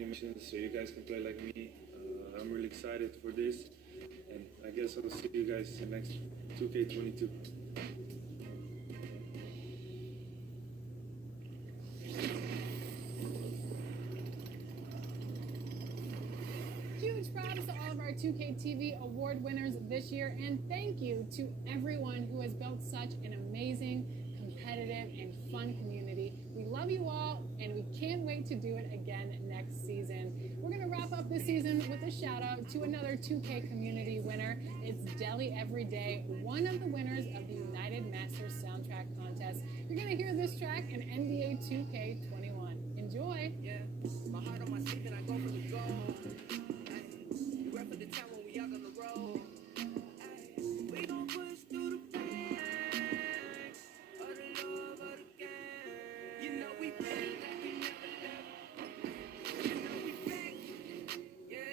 animations so you guys can play like me. I'm really excited for this, and I guess I'll see you guys in the next 2K22. Huge props to all of our 2K TV award winners this year, and thank you to everyone who has built such an amazing, competitive, and fun community. We love you all, and we can't wait to do it again next season. We're going to wrap up this season with a shout out to another 2K community winner. It's Deli Everyday, one of the winners of the United Masters soundtrack contest. You're going to hear this track in NBA 2K21. Enjoy. Yeah, my heart on my sleeve and I go for the goal. We rep for the town when we out on the road. We gon' push through the pain of the love of the game. You know we back like we never left. You know we back, yeah.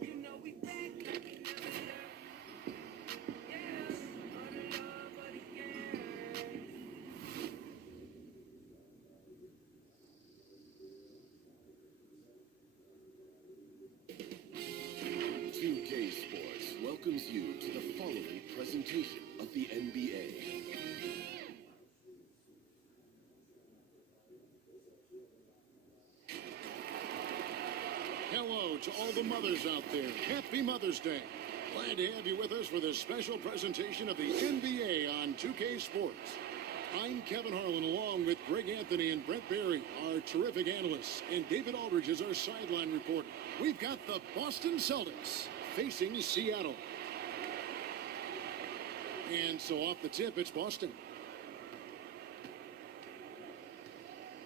You know we back like we never left. Yeah, of the love of the game. 2K Sports welcomes you to the following presentation of the NBA. Hello to all the mothers out there. Happy Mother's Day. Glad to have you with us for this special presentation of the NBA on 2K Sports. I'm Kevin Harlan, along with Greg Anthony and Brent Barry, our terrific analysts, and David Aldridge is our sideline reporter. We've got the Boston Celtics facing Seattle. And so off the tip, it's Boston.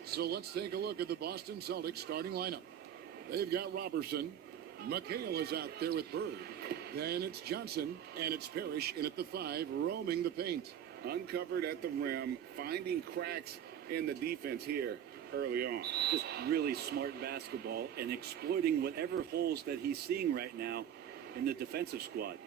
So let's take a look at the Boston Celtics starting lineup. They've got Robertson. McHale is out there with Bird. Then it's Johnson, and it's Parrish in at the 5, roaming the paint. Uncovered at the rim, finding cracks in the defense here early on. Just really smart basketball and exploiting whatever holes that he's seeing right now in the defensive squad.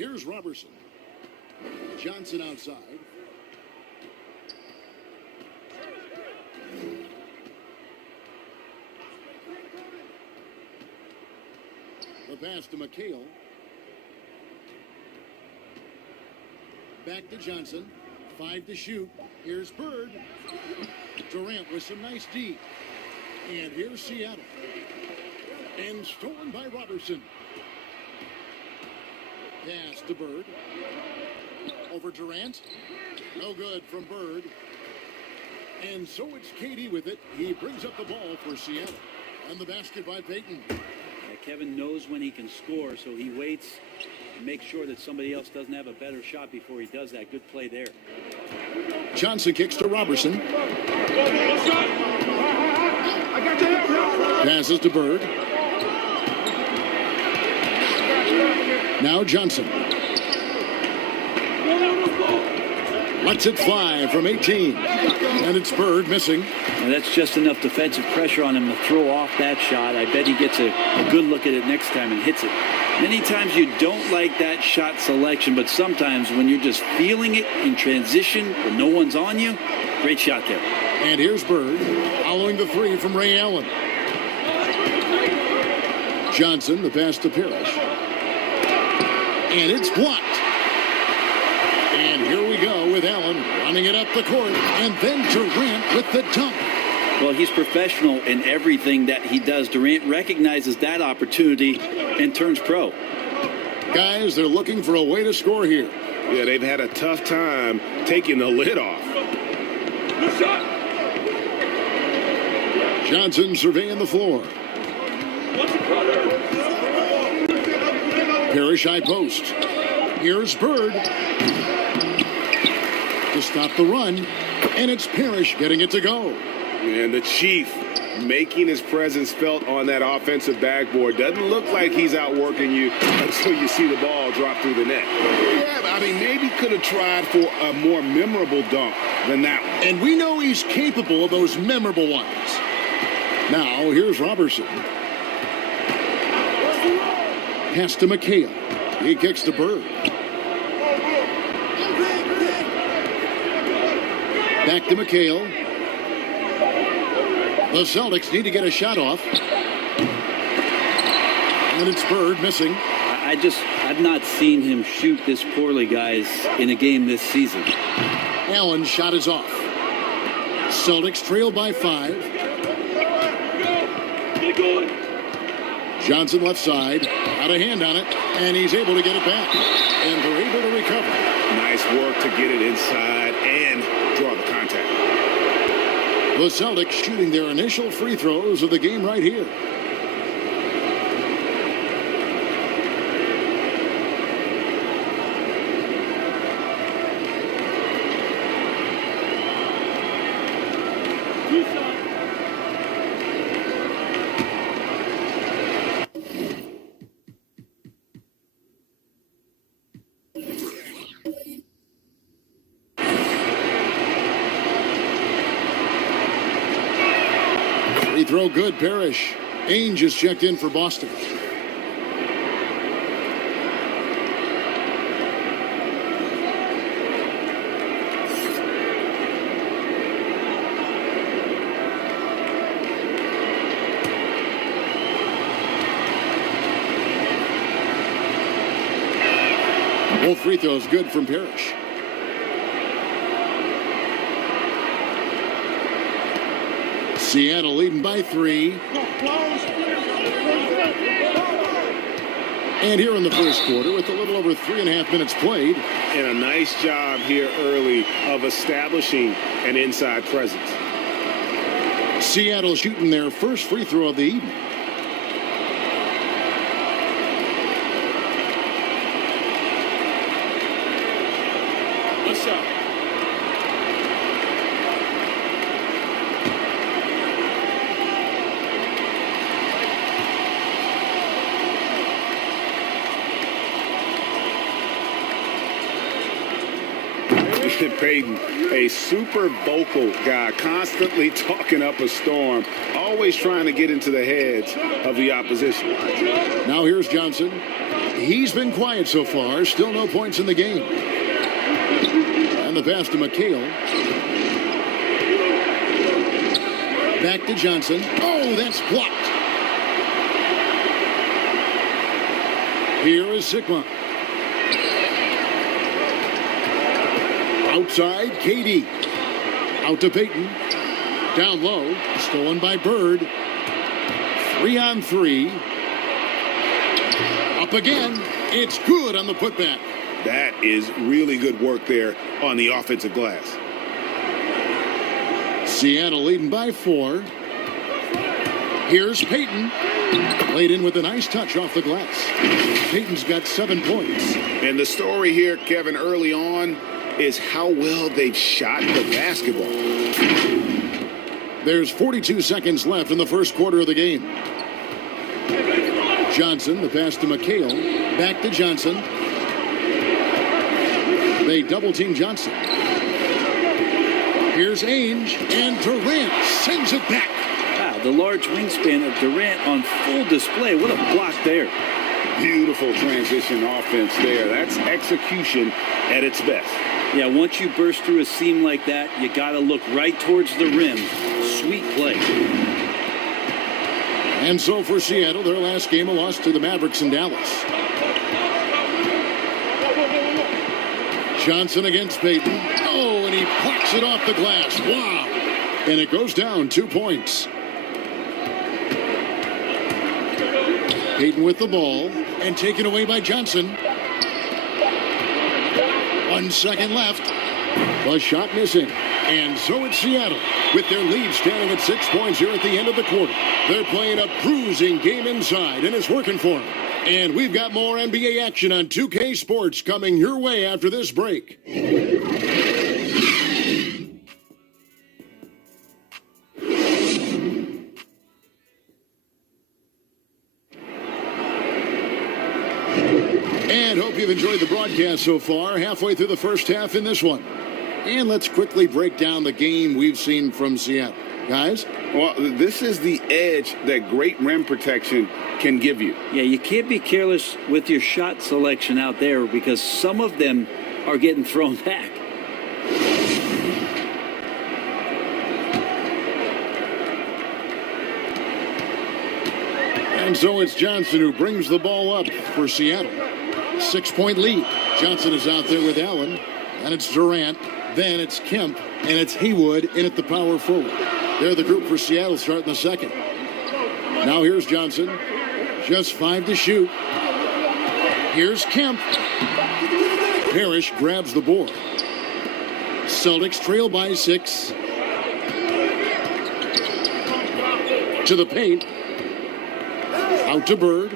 Here's Robertson. Johnson outside. The pass to McHale. Back to Johnson. 5 to shoot. Here's Bird. Durant with some nice D. And here's Seattle. And stolen by Robertson. Pass to Bird. Over Durant. No good from Bird. And so it's Katie with it. He brings up the ball for Seattle. And the basket by Payton. Kevin knows when he can score, so he waits and makes sure that somebody else doesn't have a better shot before he does that. Good play there. Johnson kicks to Robertson. Passes to Bird. Now Johnson. Lets it fly from 18. And it's Bird missing. Now that's just enough defensive pressure on him to throw off that shot. I bet he gets a good look at it next time and hits it. Many times you don't like that shot selection, but sometimes when you're just feeling it in transition when no one's on you, great shot there. And here's Bird following the three from Ray Allen. Johnson, the pass to Parrish. And it's blocked. And here we go with Allen running it up the court. And then Durant with the dunk. Well, he's professional in everything that he does. Durant recognizes that opportunity and turns pro. Guys, they're looking for a way to score here. Yeah, they've had a tough time taking the lid off. Good shot. Johnson surveying the floor. Parrish high post. Here's Bird to stop the run, and it's Parrish getting it to go. And the Chief making his presence felt on that offensive backboard. Doesn't look like he's outworking you until you see the ball drop through the net. Yeah, I mean, maybe could have tried for a more memorable dunk than that one. And we know he's capable of those memorable ones. Now, here's Robertson. Pass to McHale. He kicks to Bird. Back to McHale. The Celtics need to get a shot off. And it's Bird missing. I've not seen him shoot this poorly, guys, in a game this season. Allen's shot is off. Celtics trail by 5. Johnson left side. Got a hand on it. And he's able to get it back. And they're able to recover. Nice work to get it inside and draw the contact. The Celtics shooting their initial free throws of the game right here. throw good, Parrish. Ainge is checked in for Boston. Both free throws good from Parrish. Seattle leading by 3. And here in the first quarter with a little over 3.5 minutes played. And a nice job here early of establishing an inside presence. Seattle shooting their first free throw of the evening. What's up? Peyton, a super vocal guy, constantly talking up a storm, always trying to get into the heads of the opposition. Now here's Johnson. He's been quiet so far, still no points in the game. And the pass to McHale. Back to Johnson. Oh, that's blocked. Here is Sigma. Outside, KD. Out to Peyton. Down low. Stolen by Bird. 3-on-3. Up again. It's good on the putback. That is really good work there on the offensive glass. Seattle leading by 4. Here's Peyton. Laid in with a nice touch off the glass. Peyton's got 7 points. And the story here, Kevin, early on is how well they've shot the basketball. There's 42 seconds left in the first quarter of the game. Johnson, the pass to McHale. Back to Johnson. They double-team Johnson. Here's Ainge, and Durant sends it back. Wow, the large wingspan of Durant on full display. What a block there. Beautiful transition offense there. That's execution at its best. Yeah, once you burst through a seam like that, you got to look right towards the rim. Sweet play. And so for Seattle, their last game, a loss to the Mavericks in Dallas. Johnson against Peyton. Oh, and he plucks it off the glass. Wow. And it goes down 2 points. Peyton with the ball and taken away by Johnson. 1 second left. The shot missing. And so it's Seattle with their lead standing at 6 points here at the end of the quarter. They're playing a bruising game inside, and it's working for them. And we've got more NBA action on 2K Sports coming your way after this break. And hope you've enjoyed the broadcast so far. Halfway through the first half in this one. And let's quickly break down the game we've seen from Seattle. Guys? Well, this is the edge that great rim protection can give you. Yeah, you can't be careless with your shot selection out there because some of them are getting thrown back. And so it's Johnson who brings the ball up for Seattle. 6-point lead. Johnson is out there with Allen. And it's Durant. Then it's Kemp. And it's Haywood in at the power forward. They're the group for Seattle starting the second. Now here's Johnson. Just 5 to shoot. Here's Kemp. Parrish grabs the board. Celtics trail by 6. To the paint. Out to Bird.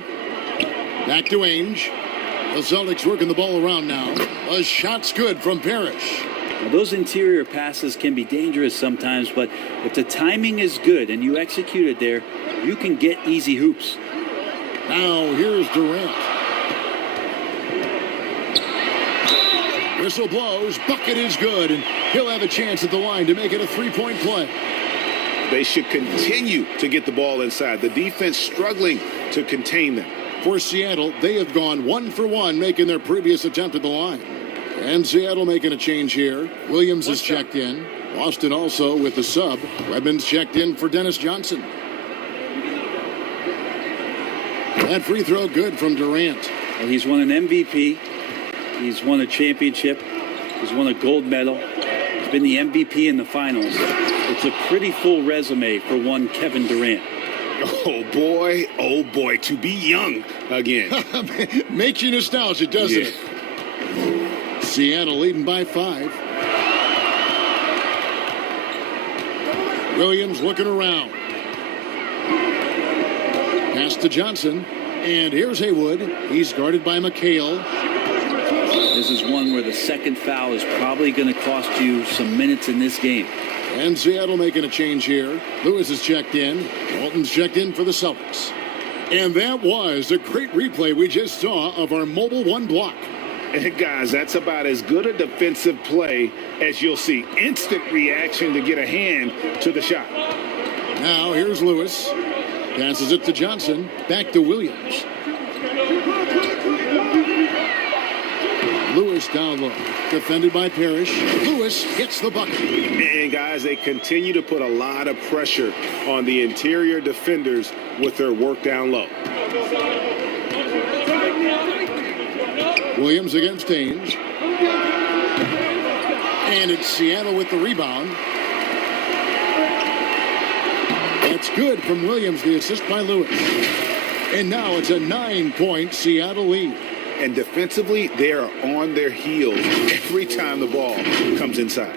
Back to Ainge. The Celtics working the ball around now. A shot's good from Parrish. Now, those interior passes can be dangerous sometimes, but if the timing is good and you execute it there, you can get easy hoops. Now here's Durant. Whistle blows. Bucket is good, and he'll have a chance at the line to make it a 3-point play. They should continue to get the ball inside. The defense struggling to contain them. For Seattle, they have gone 1 for 1, making their previous attempt at the line. And Seattle making a change here. Williams is checked in. Boston also with the sub. Redmond's checked in for Dennis Johnson. That free throw good from Durant. Well, he's won an MVP. He's won a championship. He's won a gold medal. He's been the MVP in the finals. It's a pretty full resume for one Kevin Durant. Oh, boy, to be young again. Makes you nostalgic, doesn't it? Seattle leading by 5. Williams looking around. Pass to Johnson. And here's Haywood. He's guarded by McHale. This is one where the second foul is probably going to cost you some minutes in this game. And Seattle making a change here. Lewis is checked in. Walton's checked in for the Celtics. And that was a great replay we just saw of our Mobile One block. And guys, that's about as good a defensive play as you'll see. Instant reaction to get a hand to the shot. Now here's Lewis. Passes it to Johnson. Back to Williams. Lewis down low. Defended by Parrish. Lewis gets the bucket. And guys, they continue to put a lot of pressure on the interior defenders with their work down low. Williams against Ainge. And it's Seattle with the rebound. That's good from Williams, the assist by Lewis. And now it's a 9-point Seattle lead. And defensively, they are on their heels every time the ball comes inside.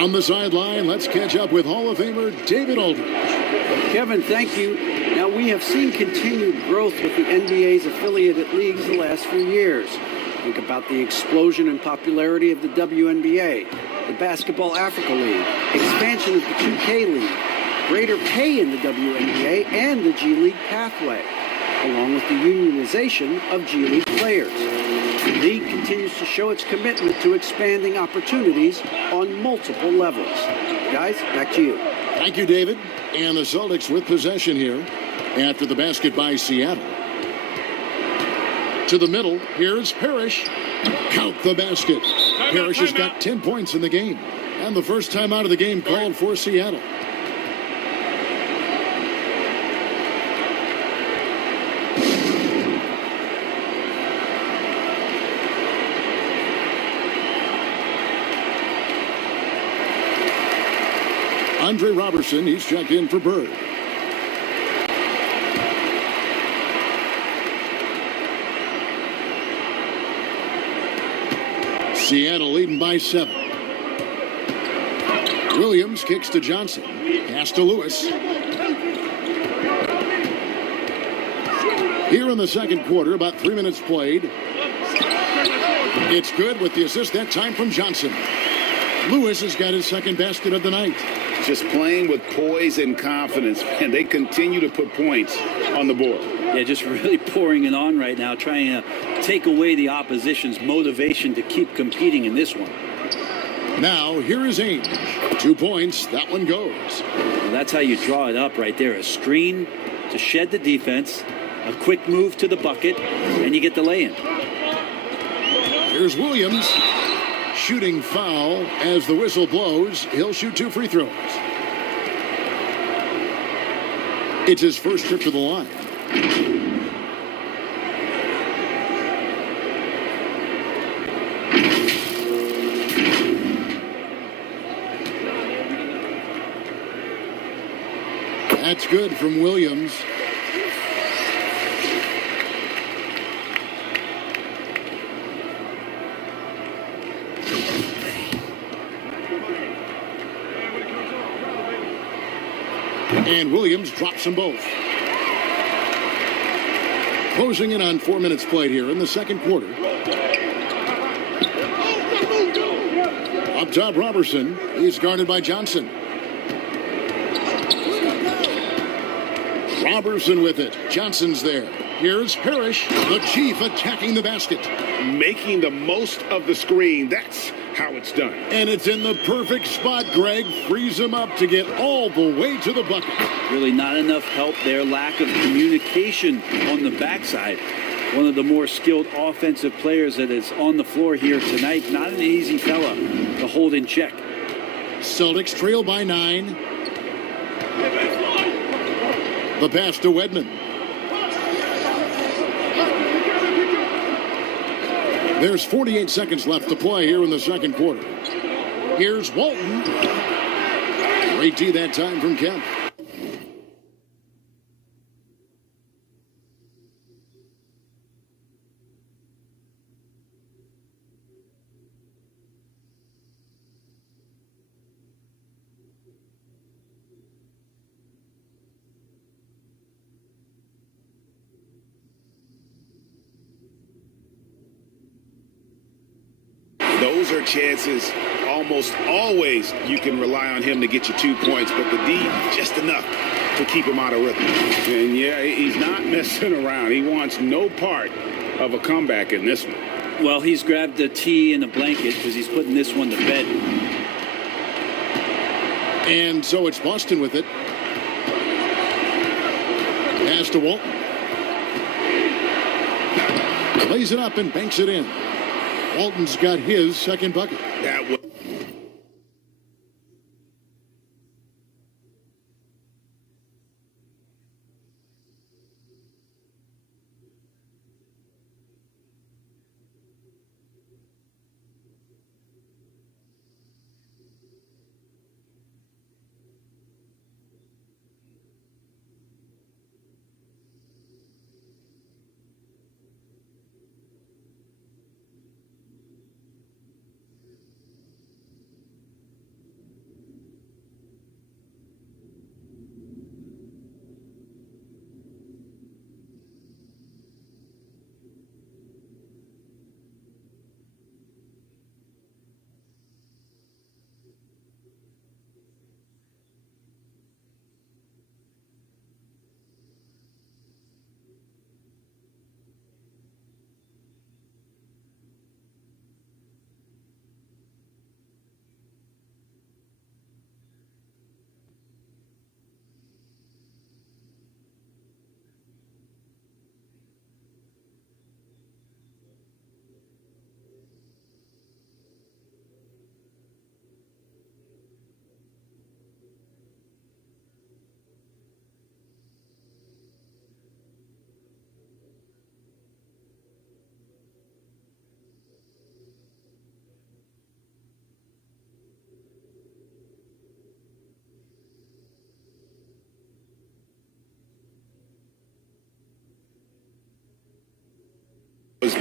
On the sideline, let's catch up with Hall of Famer David Aldridge. Kevin, thank you. Now, we have seen continued growth with the NBA's affiliated leagues the last few years. Think about the explosion in popularity of the WNBA, the Basketball Africa League, expansion of the 2K League, greater pay in the WNBA and the G League pathway, along with the unionization of G League players. The league continues to show its commitment to expanding opportunities on multiple levels. Guys, back to you. Thank you, David. And the Celtics with possession here after the basket by Seattle. To the middle, here's Parrish. Count the basket. Parrish has got 10 points in the game. And the first time out of the game called for Seattle. Andre Robertson, he's checked in for Bird. Seattle leading by 7. Williams kicks to Johnson. Pass to Lewis. Here in the second quarter, about 3 minutes played. It's good with the assist that time from Johnson. Lewis has got his second basket of the night. Just playing with poise and confidence, and they continue to put points on the board. Yeah, just really pouring it on right now, trying to take away the opposition's motivation to keep competing in this one. Now, here is Ainge. 2 points. That one goes. Well, that's how you draw it up right there. A screen to shed the defense, a quick move to the bucket, and you get the lay-in. Here's Williams. Shooting foul as the whistle blows. He'll shoot 2 free throws. It's his first trip to the line. That's good from Williams. And Williams drops them both. Closing in on 4 minutes played here in the second quarter. Up top, Robertson. He's guarded by Johnson. Robertson with it. Johnson's there. Here's Parrish, the Chief attacking the basket. Making the most of the screen. That's how it's done. And it's in the perfect spot, Greg. Frees him up to get all the way to the bucket. Really not enough help there. Lack of communication on the backside. One of the more skilled offensive players that is on the floor here tonight. Not an easy fella to hold in check. Celtics trail by 9. The pass to Wedman. There's 48 seconds left to play here in the second quarter. Here's Walton. Great D that time from Kemp. Those are chances almost always you can rely on him to get you 2 points, but the D, just enough to keep him out of rhythm. And yeah, he's not messing around. He wants no part of a comeback in this one. Well, he's grabbed the tea and a blanket because he's putting this one to bed. And so it's Boston with it. Pass to Walton. Lays it up and banks it in. Walton's got his second bucket. That was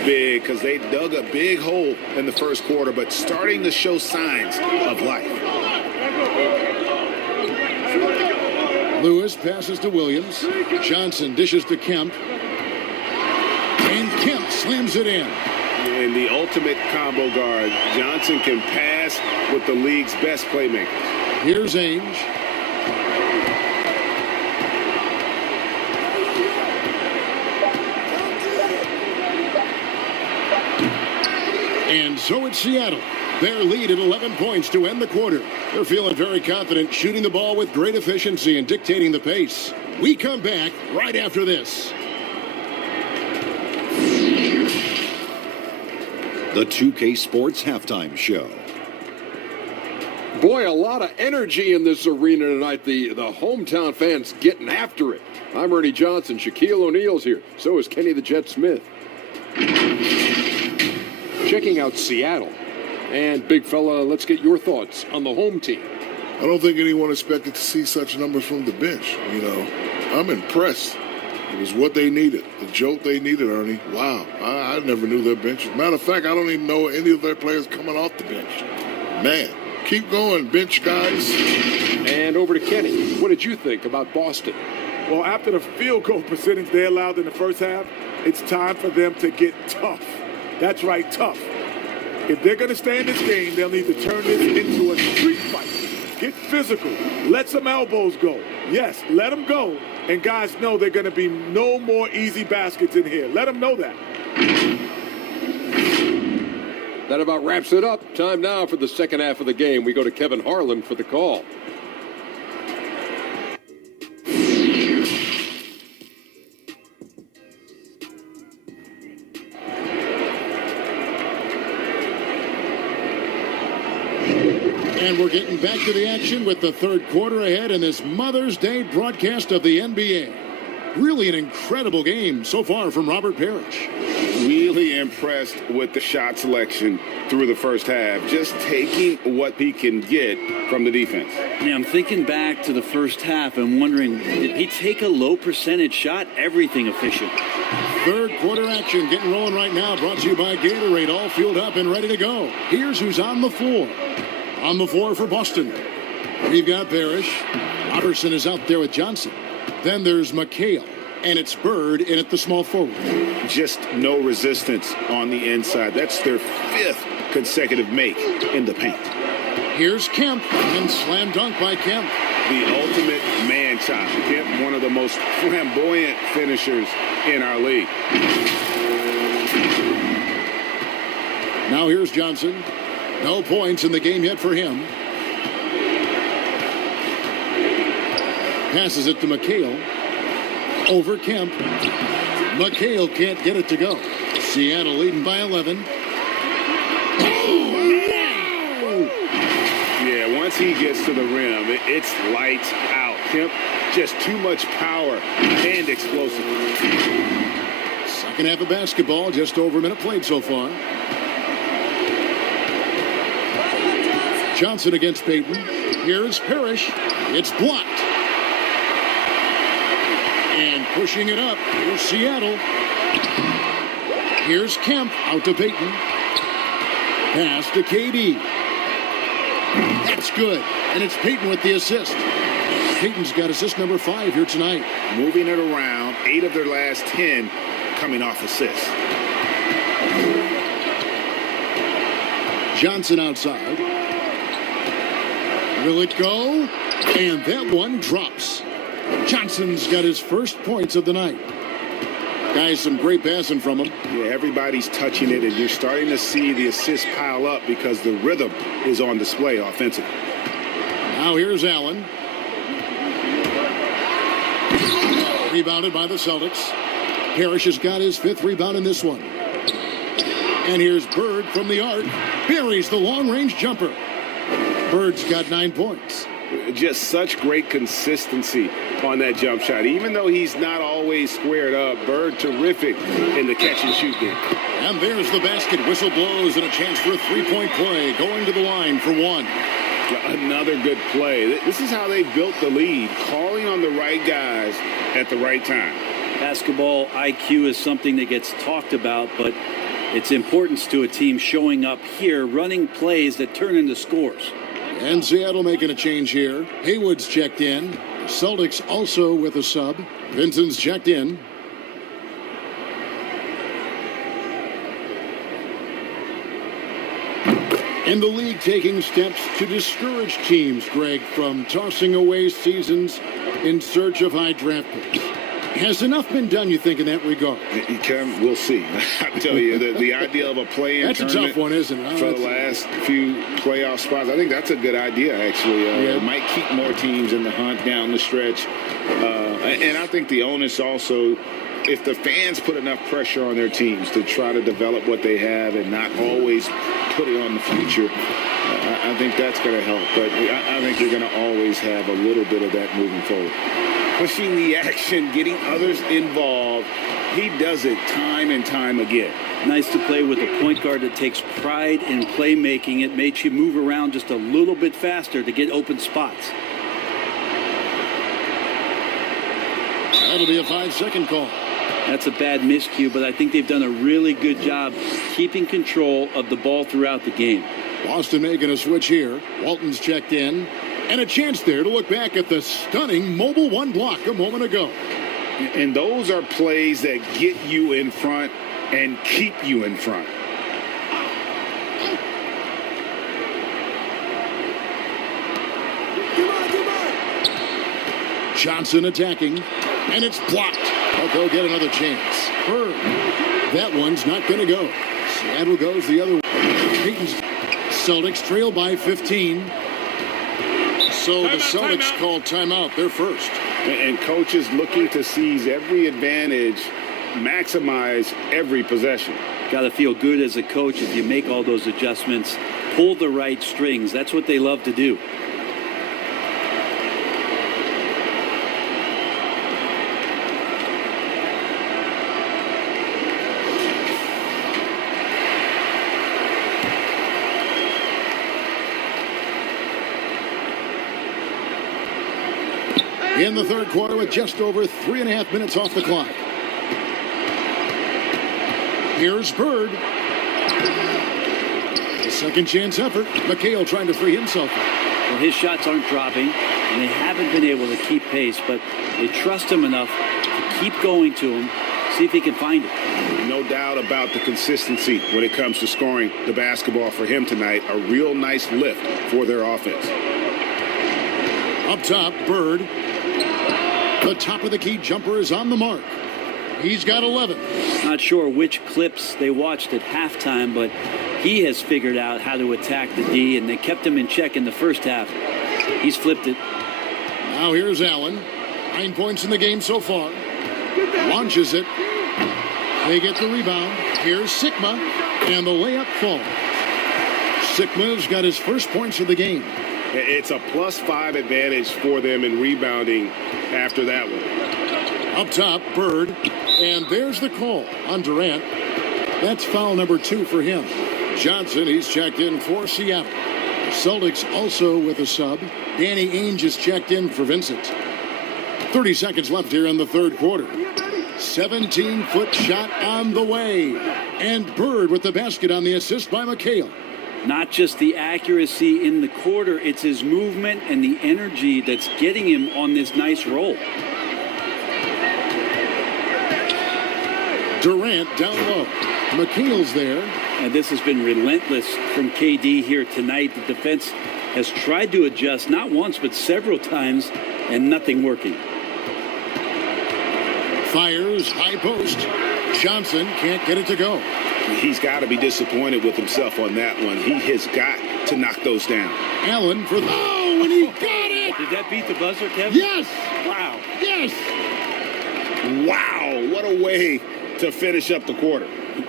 big because they dug a big hole in the first quarter, but starting to show signs of life. Lewis passes to Williams. Johnson dishes to Kemp. And Kemp slams it in. And the ultimate combo guard. Johnson can pass with the league's best playmakers. Here's Ainge. And so it's Seattle. Their lead at 11 points to end the quarter. They're feeling very confident, shooting the ball with great efficiency and dictating the pace. We come back right after this. The 2K Sports Halftime Show. Boy, a lot of energy in this arena tonight. The hometown fans getting after it. I'm Ernie Johnson. Shaquille O'Neal's here. So is Kenny the Jet Smith. Checking out Seattle. And, big fella, let's get your thoughts on the home team. I don't think anyone expected to see such numbers from the bench. You know, I'm impressed. It was what they needed, the jolt they needed, Ernie. Wow, I never knew their bench. Matter of fact, I don't even know any of their players coming off the bench. Man, keep going, bench guys. And over to Kenny. What did you think about Boston? Well, after the field goal percentage they allowed in the first half, it's time for them to get tough. That's right, tough. If they're going to stay in this game, they'll need to turn this into a street fight. Get physical. Let some elbows go. Yes, let them go And guys know there are going to be no more easy baskets in here. Let them know that. That about wraps it up. Time now for the second half of the game. We go to Kevin Harlan for the call. And we're getting back to the action with the third quarter ahead in this Mother's Day broadcast of the NBA. Really an incredible game so far from Robert Parrish. Really impressed with the shot selection through the first half. Just taking what he can get from the defense. Yeah, I'm thinking back to the first half and wondering, did he take a low percentage shot? Everything efficient. Third quarter action getting rolling right now. Brought to you by Gatorade. All fueled up and ready to go. Here's who's on the floor. On the floor for Boston, we've got Parrish. Robertson is out there with Johnson. Then there's McHale, and it's Bird in at the small forward. Just no resistance on the inside. That's their 5th consecutive make in the paint. Here's Kemp, and slam dunk by Kemp. The ultimate man-child. Kemp, one of the most flamboyant finishers in our league. Now here's Johnson. No points in the game yet for him. Passes it to McHale. Over Kemp. McHale can't get it to go. Seattle leading by 11. Yeah, once he gets to the rim, it's lights out. Kemp, just too much power and explosive. Second half of basketball, just over a minute played so far. Johnson against Payton. Here's Parrish. It's blocked. And pushing it up. Here's Seattle. Here's Kemp out to Payton. Pass to KD. That's good. And it's Payton with the assist. Payton's got assist number 5 here tonight. Moving it around. 8 of their last 10 coming off assists. Johnson outside. Will it go? And that one drops. Johnson's got his first points of the night. Guys, some great passing from him. Yeah, everybody's touching it, and you're starting to see the assists pile up because the rhythm is on display offensively. Now here's Allen. Rebounded by the Celtics. Parrish has got his 5th rebound in this one. And here's Bird from the arc. Buries the long-range jumper. Bird's got 9 points. Just such great consistency on that jump shot. Even though he's not always squared up, Bird terrific in the catch-and-shoot game. And there's the basket. Whistle blows and a chance for a 3-point play. Going to the line for 1. Another good play. This is how they built the lead, calling on the right guys at the right time. Basketball IQ is something that gets talked about, but its importance to a team showing up here, running plays that turn into scores. And Seattle making a change here. Haywood's checked in. Celtics also with a sub. Vincent's checked in. And the league taking steps to discourage teams, Greg, from tossing away seasons in search of high draft picks. Has enough been done, you think, in that regard? We'll see. I tell you, the idea of a play-in that's tournament, a tough one, isn't it? For the last few playoff spots, I think that's a good idea, actually. It might keep more teams in the hunt down the stretch. And I think the onus also, if the fans put enough pressure on their teams to try to develop what they have and not always put it on the future, I think that's going to help. But I think you're going to always have a little bit of that moving forward. Pushing the action, getting others involved. He does it time and time again. Nice to play with a point guard that takes pride in playmaking. It makes you move around just a little bit faster to get open spots. That'll be a 5-second call. That's a bad miscue, but I think they've done a really good job keeping control of the ball throughout the game. Boston making a switch here. Walton's checked in. And a chance there to look back at the stunning mobile 1 block a moment ago. And those are plays that get you in front and keep you in front. Johnson attacking, and it's blocked. But they'll get another chance. Bird. That one's not going to go. Seattle goes the other way. Peyton's Celtics trail by 15. So the Celtics called timeout. They're first. And coaches looking to seize every advantage, maximize every possession. Got to feel good as a coach if you make all those adjustments, pull the right strings. That's what they love to do. In the third quarter with just over 3.5 minutes off the clock. Here's Bird. A second chance effort. McHale trying to free himself. Well, his shots aren't dropping, and they haven't been able to keep pace, but they trust him enough to keep going to him, see if he can find it. No doubt about the consistency when it comes to scoring the basketball for him tonight. A real nice lift for their offense. Up top, Bird. The top of the key jumper is on the mark. He's got 11. Not sure which clips they watched at halftime, but he has figured out how to attack the D, and they kept him in check in the first half. He's flipped it. Now here's Allen. 9 points in the game so far. Launches it. They get the rebound. Here's Sigma, and the layup falls. Sigma's got his first points of the game. It's a +5 advantage for them in rebounding after that one. Up top, Bird. And there's the call on Durant. That's foul number 2 for him. Johnson, he's checked in for Seattle. Celtics also with a sub. Danny Ainge is checked in for Vincent. 30 seconds left here in the third quarter. 17-foot shot on the way. And Bird with the basket on the assist by McHale. Not just the accuracy in the quarter, it's his movement and the energy that's getting him on this nice roll. Durant down low. McHale's there. And this has been relentless from KD here tonight. The defense has tried to adjust not once but several times, and nothing working. Fires, high post. Johnson can't get it to go. He's got to be disappointed with himself on that one. He has got to knock those down. Allen for the... Oh, and he got it! Did that beat the buzzer, Kevin? Yes! Wow. Yes! Wow, what a way to finish up the quarter.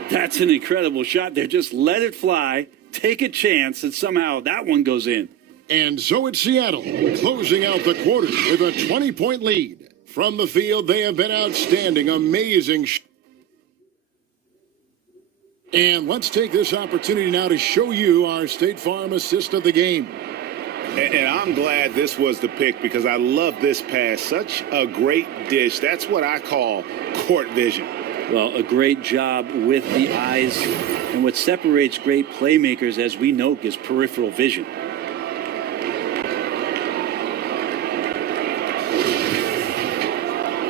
That's an incredible shot there. Just let it fly, take a chance, and somehow that one goes in. And so it's Seattle closing out the quarter with a 20-point lead. From the field, they have been outstanding, amazing. And let's take this opportunity now to show you our State Farm assist of the game. And I'm glad this was the pick because I love this pass. Such a great dish. That's what I call court vision. Well, a great job with the eyes. And what separates great playmakers, as we know, is peripheral vision.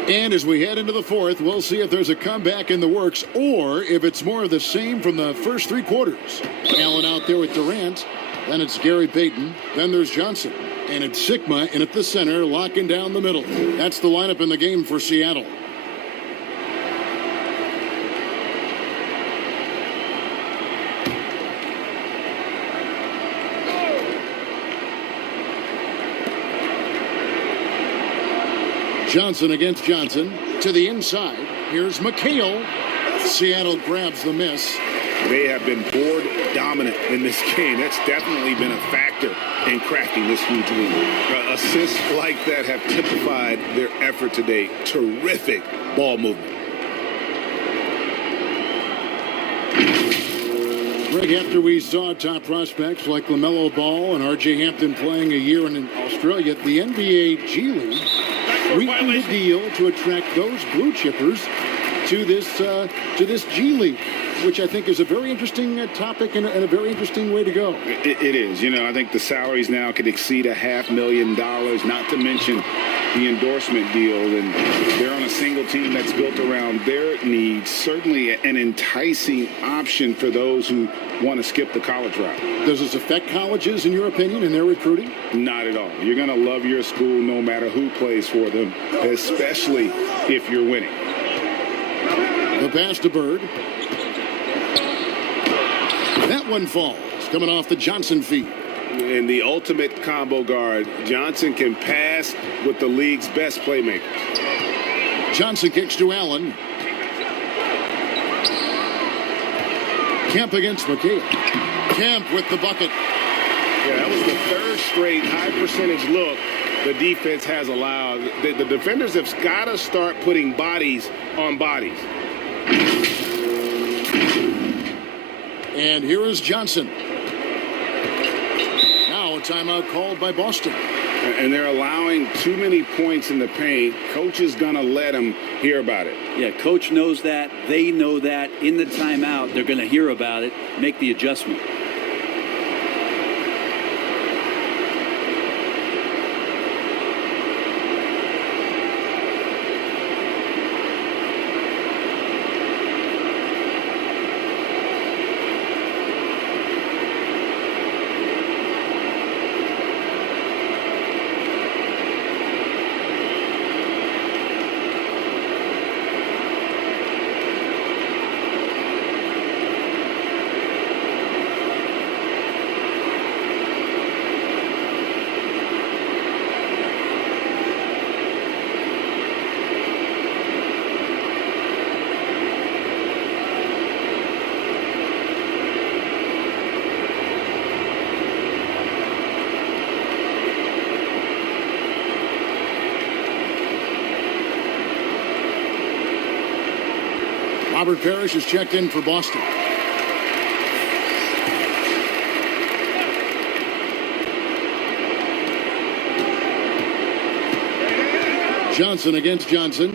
And as we head into the fourth, we'll see if there's a comeback in the works or if it's more of the same from the first 3 quarters. Allen out there with Durant. Then it's Gary Payton. Then there's Johnson. And it's Sigma in at the center, locking down the middle. That's the lineup in the game for Seattle. Johnson against Johnson to the inside. Here's McHale. Seattle grabs the miss. They have been board dominant in this game. That's definitely been a factor in crafting this huge lead. Assists like that have typified their effort today. Terrific ball movement. Greg, after we saw top prospects like LaMelo Ball and R.J. Hampton playing a year in Australia, the NBA G League sweetened the deal to attract those blue chippers to this G League, which I think is a very interesting topic and a very interesting way to go. It is. You know, I think the salaries now could exceed $500,000, not to mention the endorsement deal, and they're on a single team that's built around their needs. Certainly an enticing option for those who want to skip the college route. Does this affect colleges, in your opinion, in their recruiting? Not at all. You're going to love your school no matter who plays for them, especially if you're winning. The pass to Bird. That one falls, coming off the Johnson feed. And the ultimate combo guard, Johnson can pass with the league's best playmakers. Johnson kicks to Allen. Kemp against McKay. Kemp with the bucket. Yeah, that was the third straight high percentage look the defense has allowed. The defenders have got to start putting bodies on bodies. And here is Johnson. Now a timeout called by Boston. And they're allowing too many points in the paint. Coach is going to let them hear about it. Yeah, coach knows that. They know that. In the timeout, they're going to hear about it, make the adjustment. Robert Parrish is checked in for Boston. Johnson against Johnson.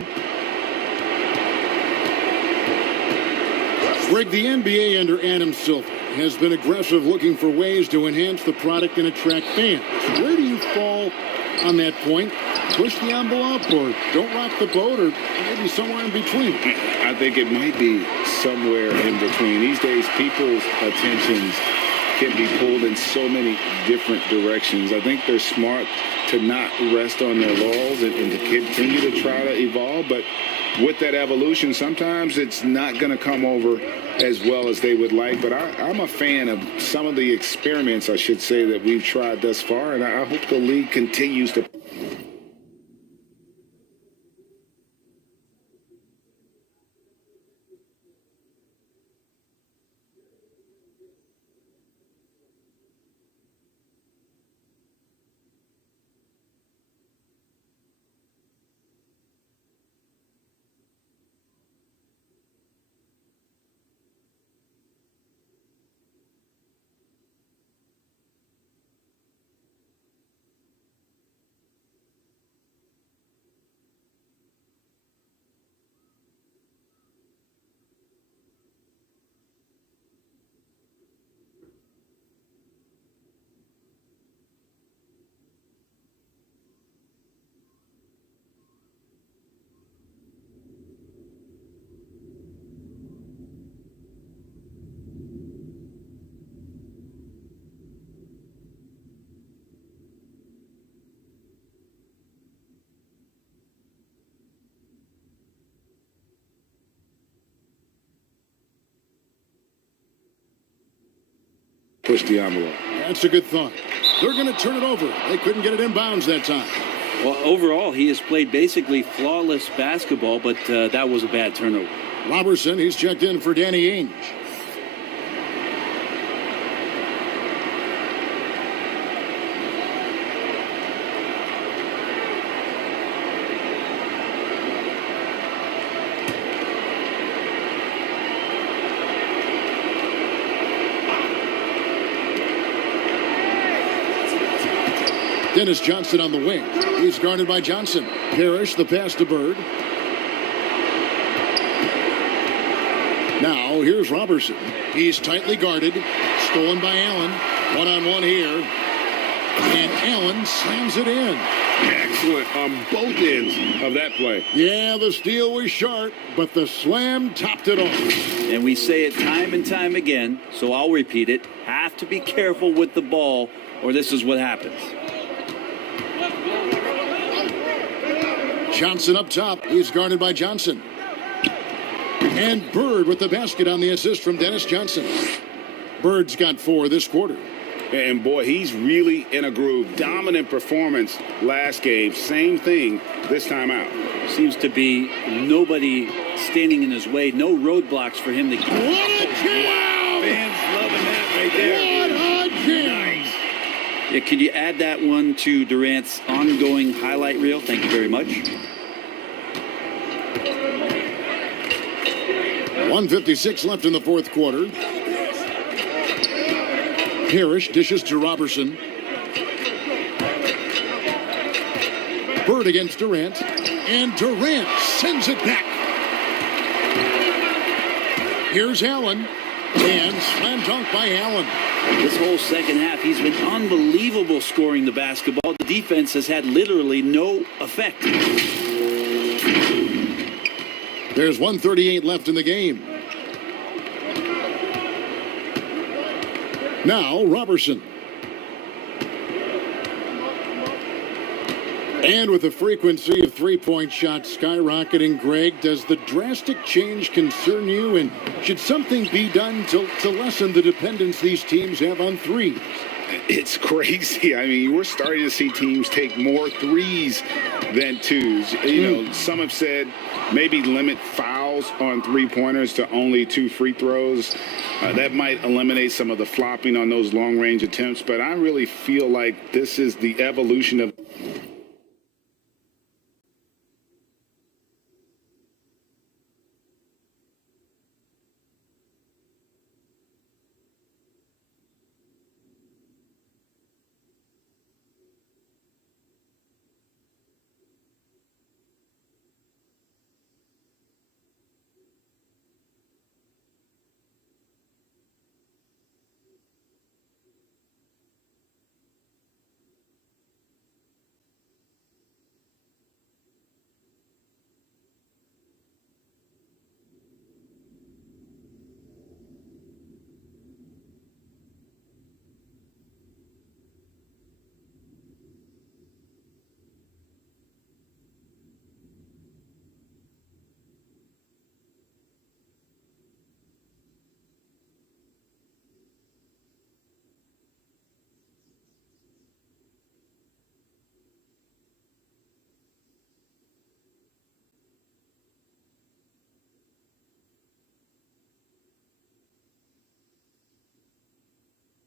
Greg, the NBA under Adam Silver has been aggressive, looking for ways to enhance the product and attract fans. Where do you fall on that point? Push the envelope or don't rock the boat, or maybe somewhere in between? I think it might be somewhere in between. These days, people's attentions can be pulled in so many different directions. I think they're smart to not rest on their laurels and to continue to try to evolve. But with that evolution, sometimes it's not going to come over as well as they would like. But I'm a fan of some of the experiments, I should say, that we've tried thus far. And I hope the league continues to. Push the envelope. That's a good thought. They're going to turn it over. They couldn't get it inbounds that time. Well, overall, he has played basically flawless basketball, but that was a bad turnover. Robertson, he's checked in for Danny Ainge. Dennis Johnson on the wing. He's guarded by Johnson. Parrish, the pass to Bird. Now, here's Robertson. He's tightly guarded. Stolen by Allen. One-on-one here. And Allen slams it in. Excellent on both ends of that play. Yeah, the steal was sharp, but the slam topped it off. And we say it time and time again, so I'll repeat it. Have to be careful with the ball, or this is what happens. Johnson up top. He's guarded by Johnson. And Bird with the basket on the assist from Dennis Johnson. Bird's got 4 this quarter. And boy, he's really in a groove. Dominant performance last game. Same thing this time out. Seems to be nobody standing in his way. No roadblocks for him to get. What a jam! Wow, fans loving that right there. What a jam! Nice. Yeah, could you add that one to Durant's ongoing highlight reel? Thank you very much. 1:56 left in the fourth quarter. Parrish dishes to Robertson. Bird against Durant. And Durant sends it back. Here's Allen. And slam dunk by Allen. This whole second half, he's been unbelievable scoring the basketball. The defense has had literally no effect. There's 1:38 left in the game. Now Robertson. And with the frequency of three-point shots skyrocketing, Greg, does the drastic change concern you? And should something be done to lessen the dependence these teams have on threes? It's crazy. I mean, we're starting to see teams take more threes than twos. You know, some have said maybe limit fouls on three-pointers to only 2 free throws. That might eliminate some of the flopping on those long-range attempts. But I really feel like this is the evolution of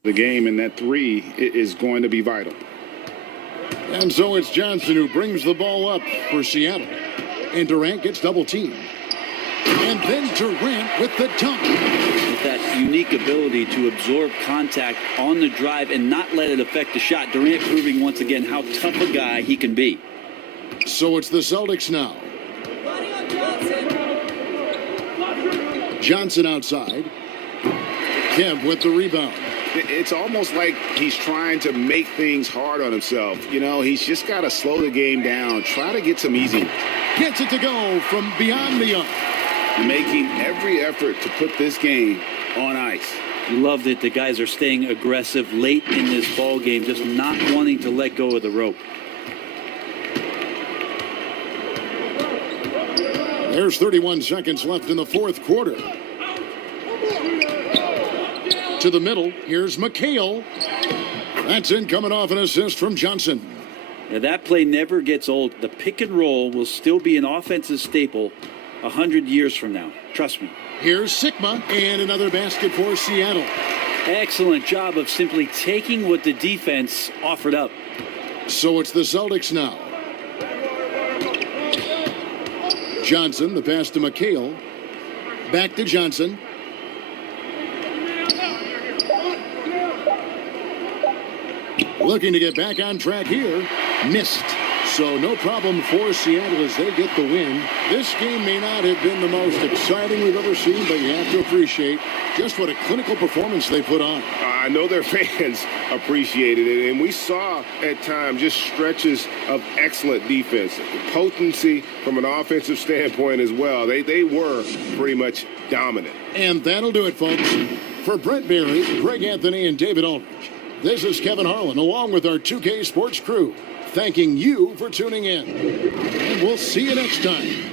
the game, and that 3 is going to be vital. And so it's Johnson who brings the ball up for Seattle. And Durant gets double-teamed. And then Durant with the dunk. With that unique ability to absorb contact on the drive and not let it affect the shot, Durant proving once again how tough a guy he can be. So it's the Celtics now. Johnson outside. Kemp with the rebound. It's almost like he's trying to make things hard on himself. You know, he's just got to slow the game down, try to get some easy. Gets it to go from beyond the arc. Making every effort to put this game on ice. Loved it. The guys are staying aggressive late in this ball game, just not wanting to let go of the rope. There's 31 seconds left in the fourth quarter. To the middle, here's McHale. That's in, coming off an assist from Johnson. Now that play never gets old. The pick and roll will still be an offensive staple 100 years from now. Trust me. Here's Sigma and another basket for Seattle. Excellent job of simply taking what the defense offered up. So it's the Celtics now. Johnson, the pass to McHale. Back to Johnson. Looking to get back on track here. Missed. So no problem for Seattle as they get the win. This game may not have been the most exciting we've ever seen, but you have to appreciate just what a clinical performance they put on. I know their fans appreciated it, and we saw at times just stretches of excellent defense, potency from an offensive standpoint as well. They were pretty much dominant. And that'll do it, folks. For Brent Barry, Greg Anthony, and David Aldridge, this is Kevin Harlan along with our 2K Sports crew, thanking you for tuning in. And we'll see you next time.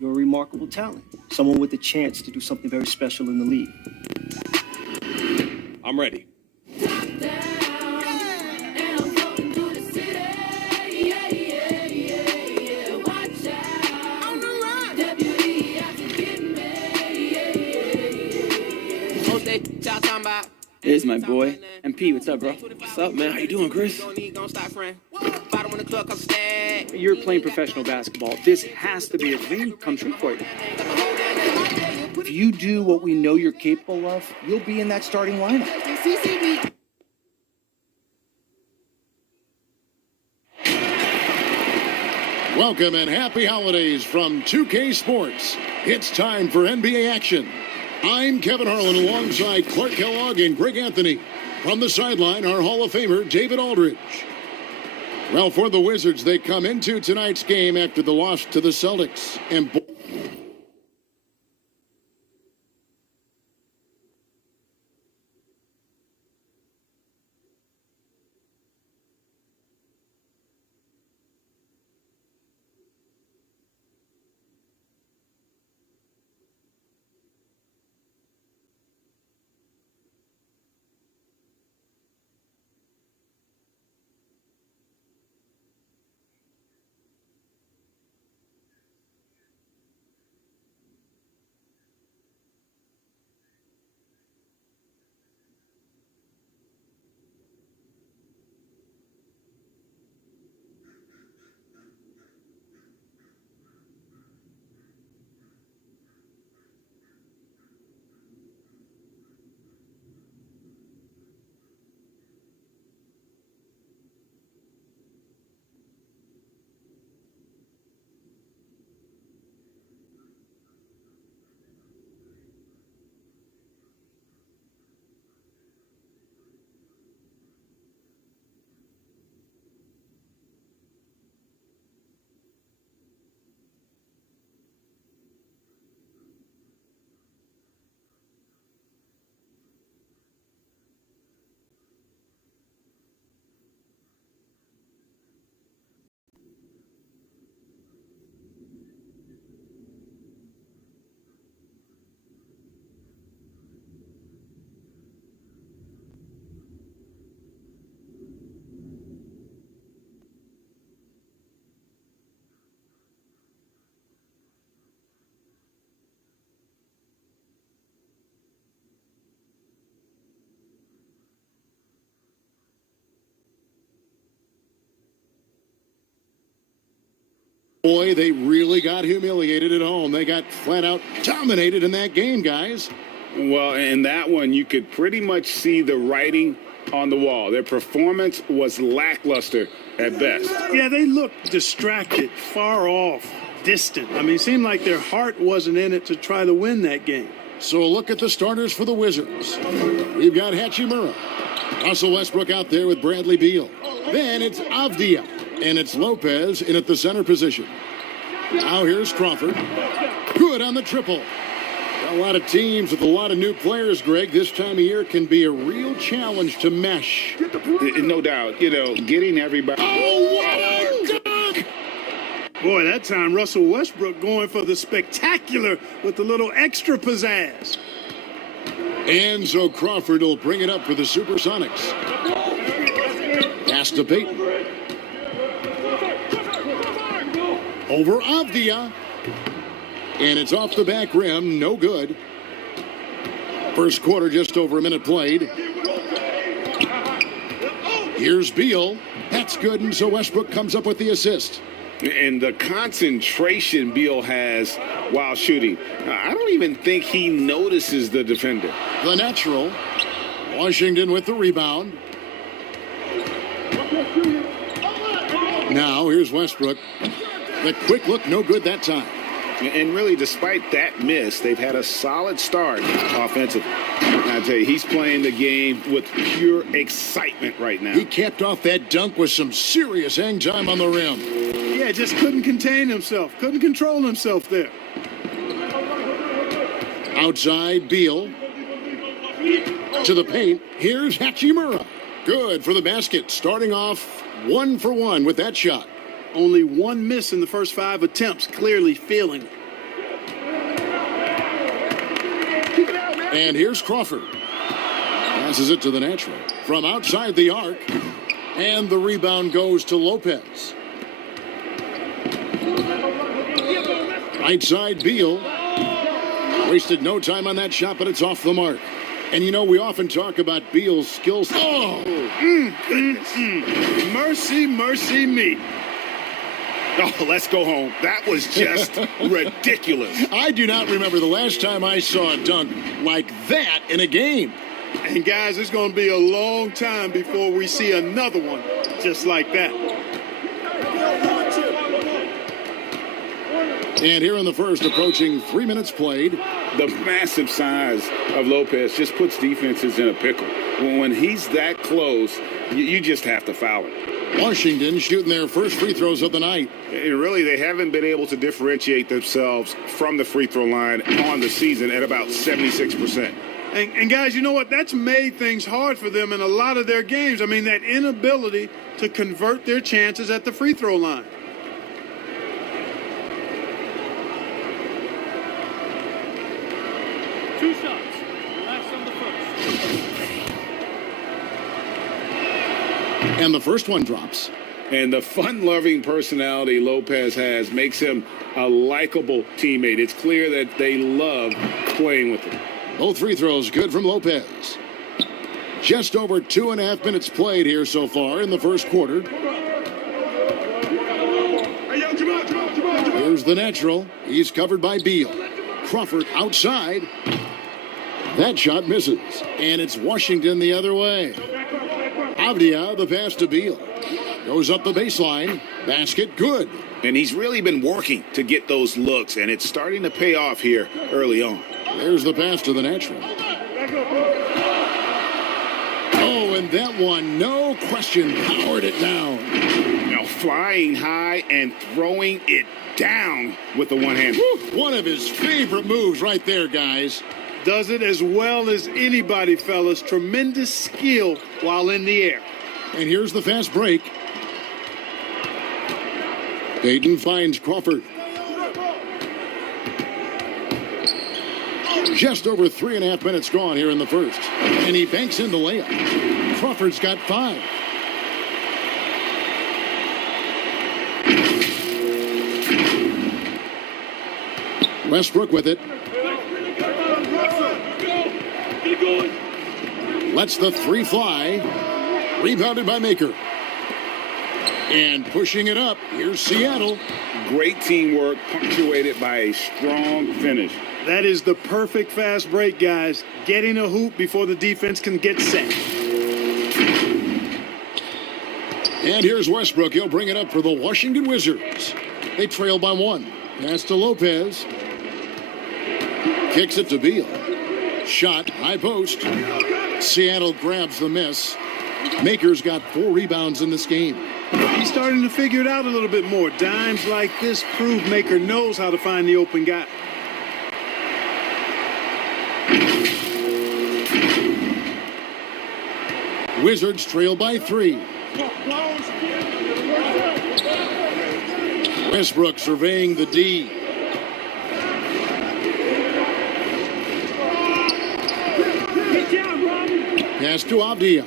Your remarkable talent someone with a chance to do something very special in the league. I'm ready. Here's my boy. MP, what's up, bro? What's up, man? How you doing, Chris? You're playing professional basketball. This has to be a dream come true for you. If you do what we know you're capable of, you'll be in that starting lineup. Welcome and happy holidays from 2K Sports. It's time for NBA action. I'm Kevin Harlan alongside Clark Kellogg and Greg Anthony. From the sideline, our Hall of Famer, David Aldridge. Well, for the Wizards, they come into tonight's game after the loss to the Celtics. And boy, they really got humiliated at home. They got flat out dominated in that game, guys. Well, in that one, you could pretty much see the writing on the wall. Their performance was lackluster at best. Yeah, they looked distracted, far off, distant. I mean, it seemed like their heart wasn't in it to try to win that game. So look at the starters for the Wizards. We've got Hachimura. Russell Westbrook out there with Bradley Beal. Then it's Avdia. And it's Lopez in at the center position. Now here's Crawford. Good on the triple. A lot of teams with a lot of new players, Greg, this time of year can be a real challenge to mesh. No doubt. You know, getting everybody. Oh, what a dunk! Boy, that time Russell Westbrook going for the spectacular with a little extra pizzazz. And so Crawford will bring it up for the Supersonics. Pass to Peyton. Over Avdia. And it's off the back rim. No good. First quarter, just over a minute played. Here's Beal. That's good, and so Westbrook comes up with the assist. And the concentration Beal has while shooting. I don't even think he notices the defender. The natural. Washington with the rebound. Now, here's Westbrook. The quick look, no good that time. And really, despite that miss, they've had a solid start offensively. I tell you, he's playing the game with pure excitement right now. He capped off that dunk with some serious hang time on the rim. Yeah, just couldn't contain himself. Couldn't control himself there. Outside, Beal. To the paint. Here's Hachimura. Good for the basket. Starting off 1 for 1 with that shot. Only one miss in the first 5 attempts, clearly feeling it. And here's Crawford. Passes it to the natural from outside the arc. And the rebound goes to Lopez. Right side, Beal. Wasted no time on that shot, but it's off the mark. And, you know, we often talk about Beal's skills. Oh, Mercy, mercy me. Oh, let's go home. That was just ridiculous. I do not remember the last time I saw a dunk like that in a game. And guys, it's going to be a long time before we see another one just like that. And here in the first, approaching 3 minutes played. The massive size of Lopez just puts defenses in a pickle. When he's that close, you just have to foul it. Washington shooting their first free throws of the night. And really, they haven't been able to differentiate themselves from the free throw line on the season at about 76%. And guys, you know what? That's made things hard for them in a lot of their games. I mean, that inability to convert their chances at the free throw line. Two shots. Last on the first. And the first one drops. And the fun-loving personality Lopez has makes him a likable teammate. It's clear that they love playing with him. Both free throws good from Lopez. Just over 2.5 minutes played here so far in the first quarter. Here's the natural. He's covered by Beal. Crawford outside. That shot misses. And it's Washington the other way. Avdia, the pass to Beal. Goes up the baseline. Basket good. And he's really been working to get those looks, and it's starting to pay off here early on. There's the pass to the natural. Oh, and that one, no question, powered it down. Now flying high and throwing it down with the one hand. One of his favorite moves right there, guys. Does it as well as anybody, fellas. Tremendous skill while in the air. And here's the fast break. Payton finds Crawford. Just over 3.5 minutes gone here in the first. And he banks in the layup. Crawford's got 5. Westbrook with it. Lets the 3 fly. Rebounded by Maker. And pushing it up, here's Seattle. Great teamwork, punctuated by a strong finish. That is the perfect fast break, guys. Getting a hoop before the defense can get set. And here's Westbrook. He'll bring it up for the Washington Wizards. They trail by 1. Pass to Lopez. Kicks it to Beal. Shot, high post. Seattle grabs the miss. Maker's got 4 rebounds in this game. He's starting to figure it out a little bit more. Dimes like this prove Maker knows how to find the open guy. Wizards trail by 3. Westbrook surveying the D. Pass to Avdia.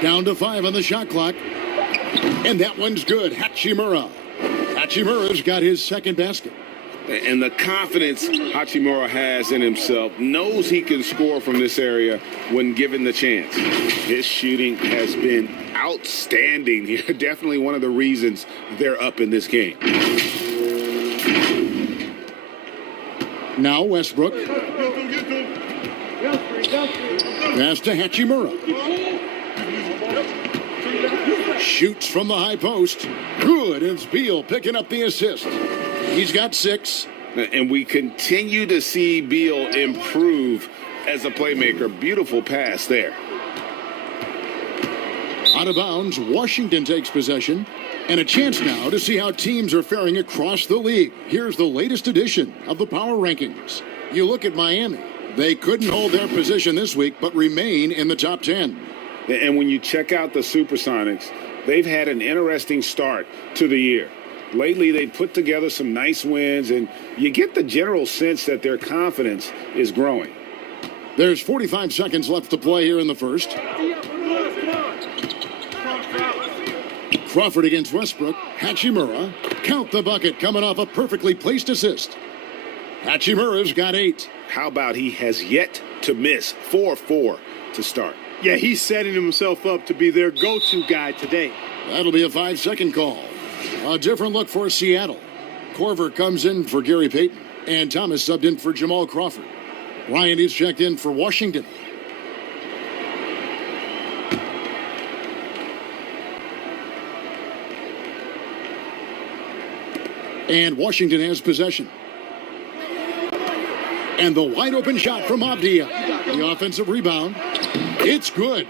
Down to 5 on the shot clock. And that one's good. Hachimura. Hachimura's got his second basket. And the confidence Hachimura has in himself, knows he can score from this area when given the chance. His shooting has been outstanding here. Definitely one of the reasons they're up in this game. Now Westbrook. Pass to Hachimura. Shoots from the high post. Good. It's Beal picking up the assist. He's got 6. And we continue to see Beal improve as a playmaker. Beautiful pass there. Out of bounds, Washington takes possession. And a chance now to see how teams are faring across the league. Here's the latest edition of the Power Rankings. You look at Miami. They couldn't hold their position this week, but remain in the top 10. And when you check out the Supersonics, they've had an interesting start to the year. Lately, they put together some nice wins, and you get the general sense that their confidence is growing. There's 45 seconds left to play here in the first. Crawford against Westbrook. Hachimura. Count the bucket coming off a perfectly placed assist. Hachimura's got 8. How about he has yet to miss 4-4 to start? Yeah, he's setting himself up to be their go-to guy today. That'll be a 5-second call. A different look for Seattle. Corver comes in for Gary Payton, and Thomas subbed in for Jamal Crawford. Ryan is checked in for Washington. And Washington has possession. And the wide open shot from Abdia. The offensive rebound. It's good.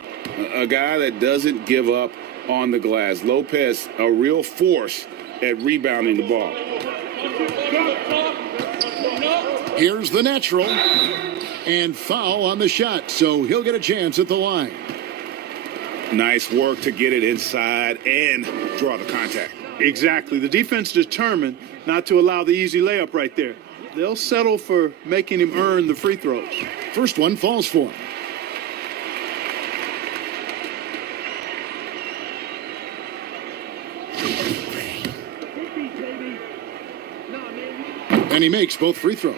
A guy that doesn't give up on the glass. Lopez, a real force at rebounding the ball. Here's the natural. And foul on the shot, so he'll get a chance at the line. Nice work to get it inside and draw the contact. Exactly. The defense determined not to allow the easy layup right there. They'll settle for making him earn the free throws. First one falls for him. And he makes both free throws.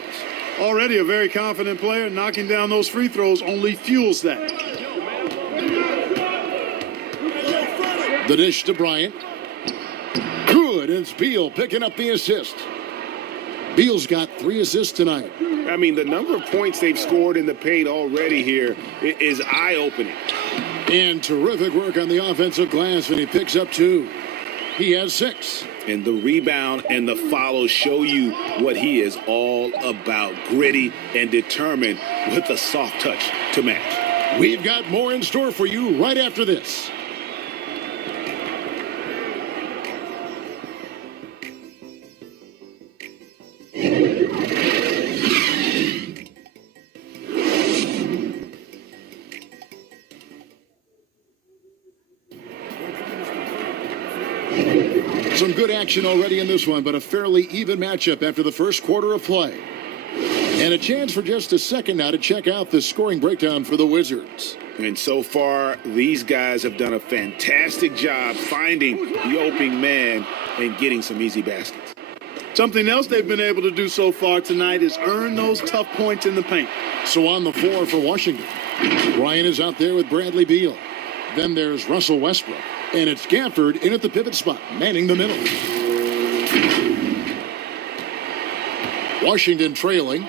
Already a very confident player. Knocking down those free throws only fuels that. The dish to Bryant. Good, and it's Beal picking up the assist. Beal's got 3 assists tonight. I mean, the number of points they've scored in the paint already here is eye-opening. And terrific work on the offensive glass, and he picks up 2. He has 6. And the rebound and the follow show you what he is all about. Gritty and determined with a soft touch to match. We've got more in store for you right after this. Some good action already in this one, but a fairly even matchup after the first quarter of play. And a chance for just a second now to check out the scoring breakdown for the Wizards. And so far, these guys have done a fantastic job finding the opening man and getting some easy baskets. Something else they've been able to do so far tonight is earn those tough points in the paint. So on the floor for Washington, Ryan is out there with Bradley Beal. Then there's Russell Westbrook. And it's Gafford in at the pivot spot, manning the middle. Washington trailing.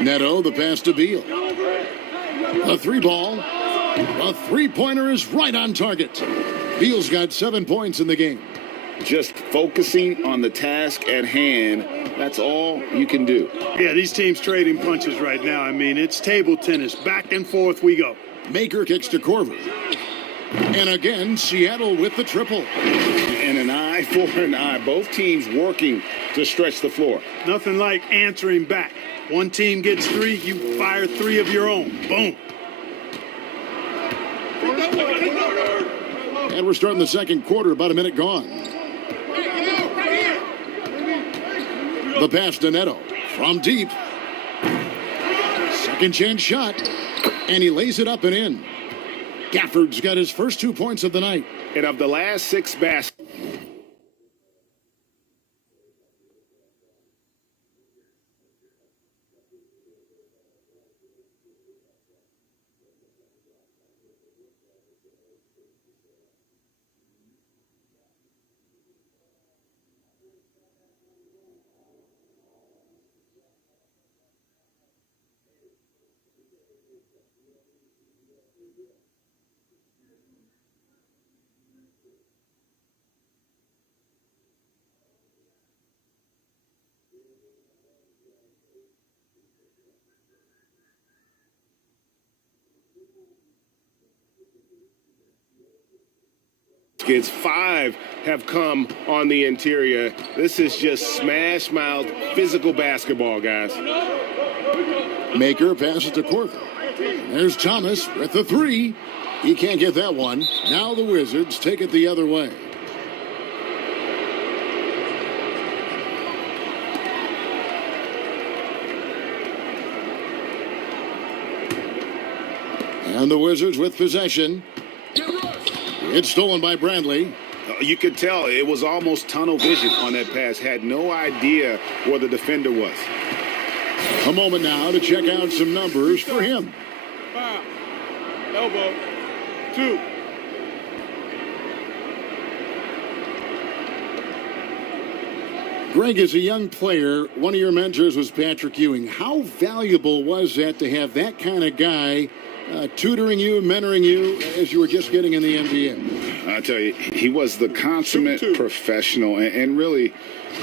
Neto, the pass to Beal. A 3-ball. A 3-pointer is right on target. Beal's got 7 points in the game. Just focusing on the task at hand, that's all you can do. Yeah, these teams trading punches right now. I mean, it's table tennis. Back and forth we go. Maker kicks to Corver. And again, Seattle with the triple. And an eye for an eye. Both teams working to stretch the floor. Nothing like answering back. One team gets 3, you fire 3 of your own. Boom. And we're starting the second quarter, about a minute gone. The pass to Neto from deep. Second chance shot. And he lays it up and in. Gafford's got his first 2 points of the night. And of the last 6 baskets. Kids 5 have come on the interior. This is just smash mouth physical basketball, guys. Maker passes to Corver. There's Thomas with the 3. He can't get that one. Now the Wizards take it the other way. And the Wizards with possession. It's stolen by Bradley. You could tell it was almost tunnel vision on that pass. Had no idea where the defender was. A moment now to check out some numbers for him. Foul. Elbow. 2. Greg, as a young player, one of your mentors was Patrick Ewing. How valuable was that to have that kind of guy tutoring you, mentoring you as you were just getting in the NBA? I tell you, he was the consummate professional and really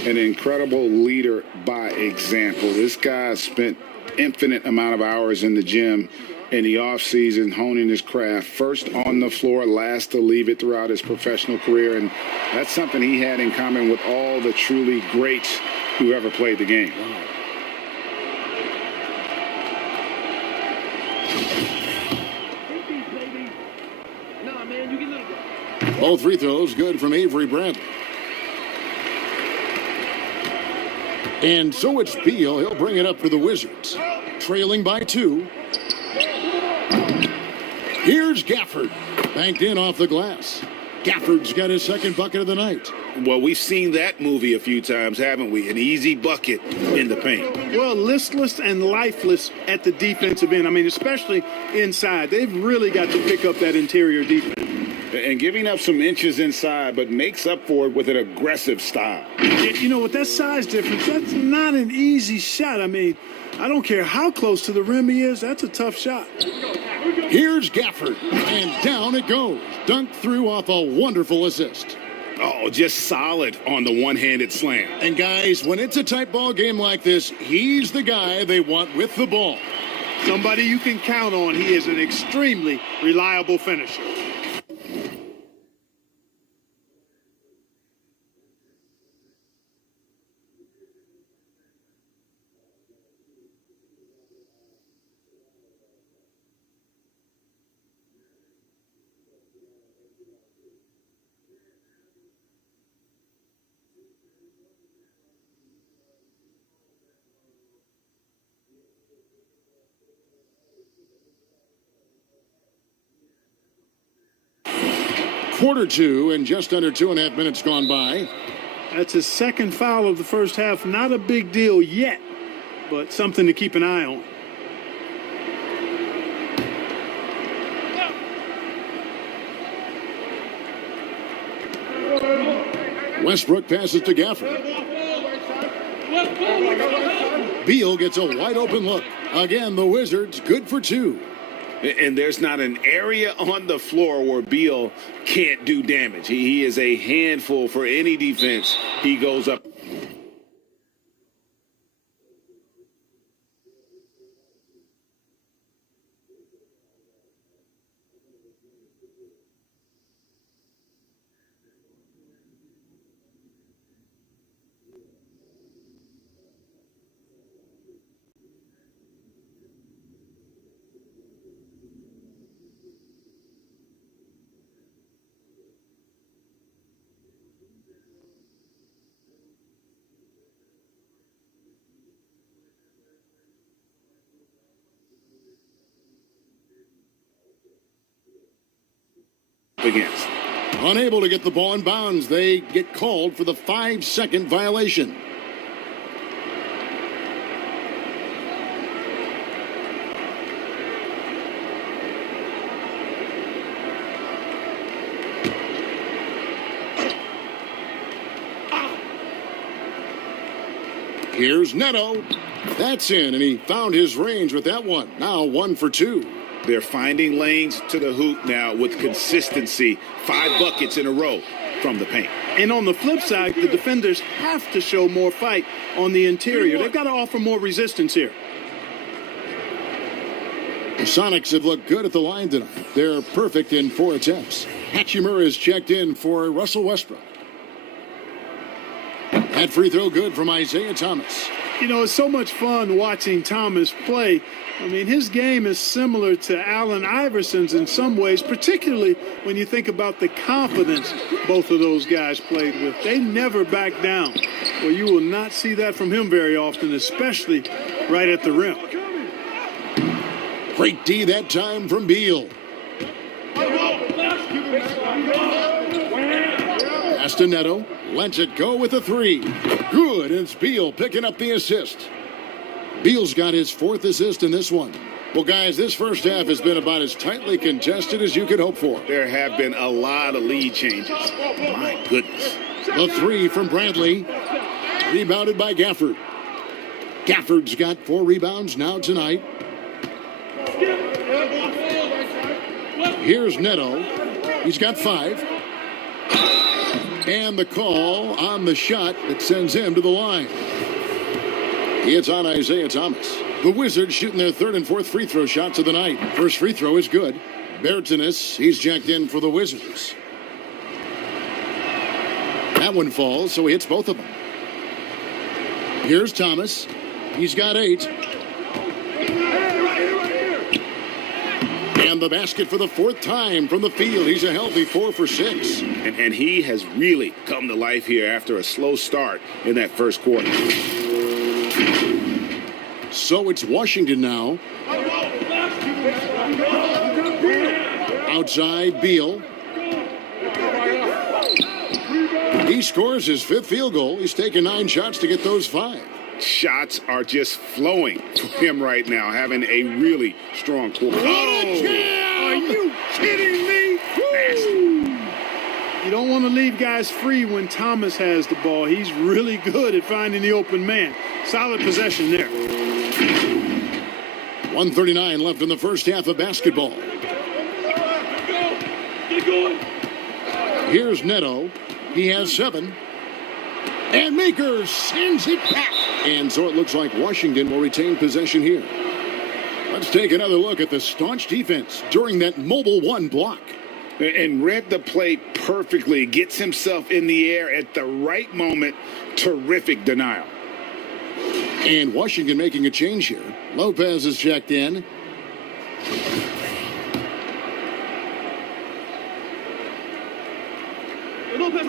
an incredible leader by example. This guy spent infinite amount of hours in the gym in the offseason honing his craft, first on the floor, last to leave it throughout his professional career. And that's something he had in common with all the truly greats who ever played the game. Both free throws good from Avery Bradley. And so it's Beal. He'll bring it up for the Wizards. Trailing by 2. Here's Gafford. Banked in off the glass. Gafford's got his second bucket of the night. Well, we've seen that movie a few times, haven't we? An easy bucket in the paint. Well, listless and lifeless at the defensive end. I mean, especially inside. They've really got to pick up that interior defense. And giving up some inches inside, but makes up for it with an aggressive style. You know, with that size difference, that's not an easy shot. I mean, I don't care how close to the rim he is. That's a tough shot. Here's Gafford, and down it goes. Dunked through off a wonderful assist. Oh, just solid on the one-handed slam. And guys, when it's a tight ball game like this, he's the guy they want with the ball. Somebody you can count on. He is an extremely reliable finisher. Quarter 2 and just under 2.5 minutes gone by. That's his second foul of the first half. Not a big deal yet, but something to keep an eye on. Westbrook passes to Gafford. Beal gets a wide open look. Again, the Wizards good for 2. And there's not an area on the floor where Beal can't do damage. He is a handful for any defense he goes up. Against. Unable to get the ball in bounds, they get called for the 5-second violation. Here's Neto. That's in, and he found his range with that one. Now 1 for 2. They're finding lanes to the hoop now with consistency. 5 buckets in a row from the paint. And on the flip side, the defenders have to show more fight on the interior. They've got to offer more resistance here. The Sonics have looked good at the line tonight. They're perfect in 4 attempts. Hachimura is checked in for Russell Westbrook. That free throw good from Isaiah Thomas. You know, it's so much fun watching Thomas play. I mean, his game is similar to Allen Iverson's in some ways, particularly when you think about the confidence both of those guys played with. They never back down. Well, you will not see that from him very often, especially right at the rim. Great D that time from Beal. Pass to Neto. Lets it go with a three. Good. It's Beal picking up the assist. Beal's got his 4th assist in this one. Well, guys, this first half has been about as tightly contested as you could hope for. There have been a lot of lead changes. My goodness. The three from Bradley. Rebounded by Gafford. Gafford's got 4 rebounds now tonight. Here's Neto. He's got 5. And the call on the shot that sends him to the line. It's on Isaiah Thomas. The Wizards shooting their 3rd and 4th free throw shots of the night. First free throw is good. Bertanis, he's jacked in for the Wizards. That one falls, so he hits both of them. Here's Thomas. He's got 8. And the basket for the 4th time from the field. He's a healthy 4 for 6. And he has really come to life here after a slow start in that first quarter. So it's Washington now. Outside, Beal. He scores his 5th field goal. He's taken 9 shots to get those 5. Shots are just flowing for him right now, having a really strong quarter. What a jam! Are you kidding me? You don't want to leave guys free when Thomas has the ball. He's really good at finding the open man. Solid possession there. 1:39 left in the first half of basketball. Get going. Here's Neto. He has 7. And Maker sends it back. And so it looks like Washington will retain possession here. Let's take another look at the staunch defense during that mobile 1 block. And read the play perfectly. Gets himself in the air at the right moment. Terrific denial. And Washington making a change here. Lopez is checked in. Lopez.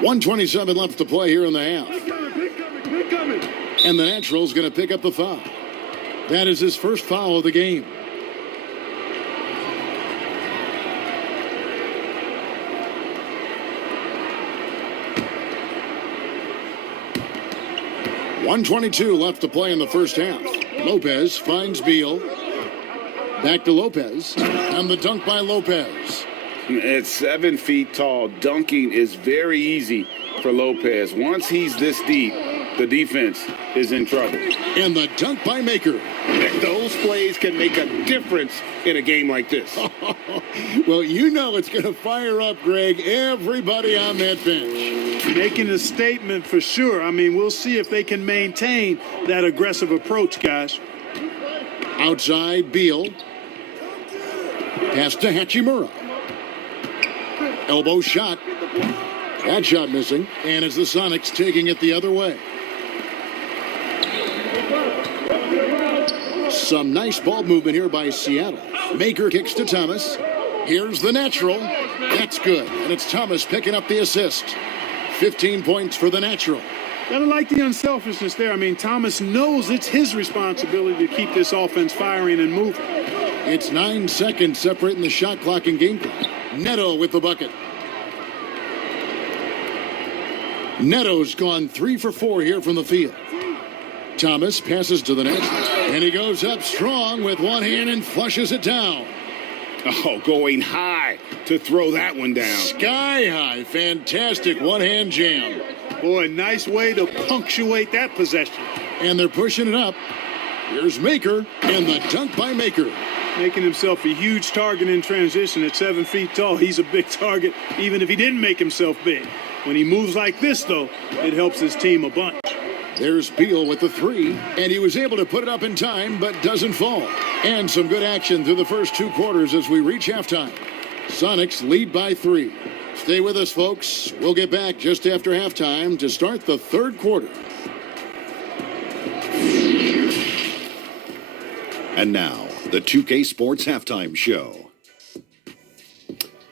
1:27 left to play here in the half. Big coming. And the Natural's going to pick up the foul. That is his first foul of the game. .122 left to play in the first half. Lopez finds Beal. Back to Lopez. And the dunk by Lopez. At 7 feet tall, dunking is very easy for Lopez. Once he's this deep, the defense is in trouble. And the dunk by Maker. Those plays can make a difference in a game like this. Well, you know it's going to fire up, Greg, everybody on that bench. Making a statement for sure. I mean, we'll see if they can maintain that aggressive approach, guys. Outside, Beal. Pass to Hachimura. Elbow shot. That shot missing. And it's the Sonics taking it the other way. Some nice ball movement here by Seattle. Maker kicks to Thomas. Here's the Natural. That's good. And it's Thomas picking up the assist. 15 points for the Natural. Gotta like the unselfishness there. I mean, Thomas knows it's his responsibility to keep this offense firing and moving. It's 9 seconds separating the shot clock and game clock. Neto with the bucket. Neto's gone 3 for 4 here from the field. Thomas passes to the net, and he goes up strong with one hand and flushes it down. Oh, going high to throw that one down. Sky high. Fantastic one-hand jam. Boy, nice way to punctuate that possession. And they're pushing it up. Here's Maker, and the dunk by Maker. Making himself a huge target in transition at 7 feet tall. He's a big target, even if he didn't make himself big. When he moves like this, though, it helps his team a bunch. There's Beal with the 3, and he was able to put it up in time, but doesn't fall. And some good action through the first 2 quarters as we reach halftime. Sonics lead by 3. Stay with us, folks. We'll get back just after halftime to start the 3rd quarter. And now, the 2K Sports Halftime Show.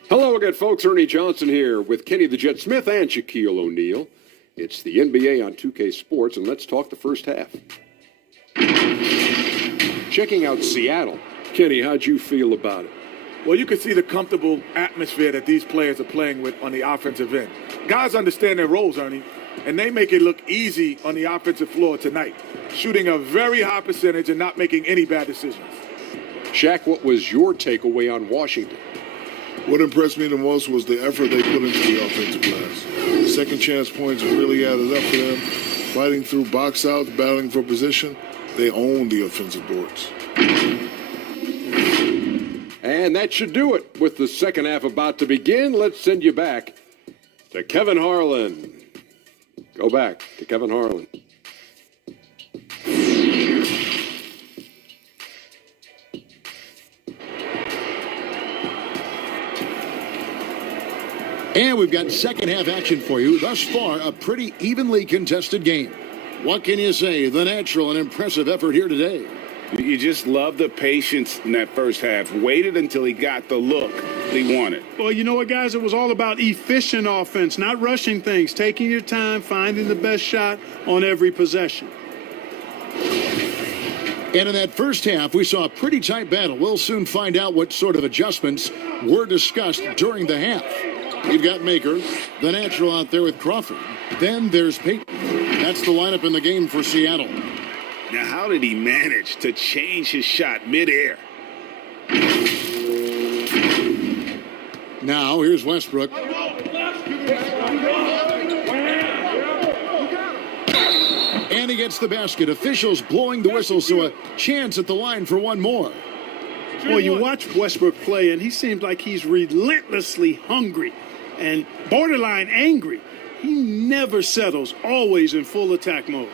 Hello again, folks. Ernie Johnson here with Kenny the Jet Smith and Shaquille O'Neal. It's the NBA on 2K Sports, and let's talk the first half. checking out Seattle. Kenny, how'd you feel about it? Well, you can see the comfortable atmosphere that these players are playing with on the offensive end. Guys understand their roles, Ernie, and they make it look easy on the offensive floor tonight, shooting a very high percentage and not making any bad decisions. Shaq, what was your takeaway on Washington? What impressed me the most was the effort they put into the offensive glass. Second chance points really added up for them. Fighting through box outs, battling for position, they own the offensive boards. And that should do it. With the second half about to begin, let's send you back to Kevin Harlan. Go back to Kevin Harlan. And we've got second half action for you. Thus far, a pretty evenly contested game. What can you say? The natural and impressive effort here today. You just love the patience in that first half. Waited until he got the look he wanted. Well, you know what, guys? It was all about efficient offense, not rushing things, taking your time, finding the best shot on every possession. And in that first half, we saw a pretty tight battle. We'll soon find out what sort of adjustments were discussed during the half. You've got Maker, the natural out there with Crawford. Then there's Peyton. That's the lineup in the game for Seattle. Now, how did he manage to change his shot midair? Now, here's Westbrook. And he gets the basket. Officials blowing the whistle, so a chance at the line for one more. Well, you watch Westbrook play, and he seems like he's relentlessly hungry and borderline angry. He never settles, always in full attack mode.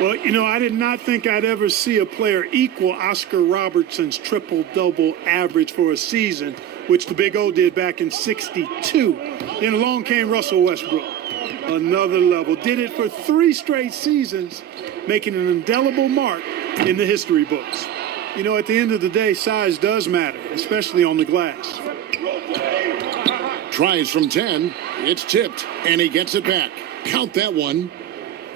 Well, you know, I did not think I'd ever see a player equal Oscar Robertson's triple-double average for a season, which the Big O did back in '62. Then along came Russell Westbrook. Another level. Did it for 3 straight seasons, making an indelible mark in the history books. You know, at the end of the day, size does matter, especially on the glass. Tries from 10. It's tipped, and he gets it back. Count that one.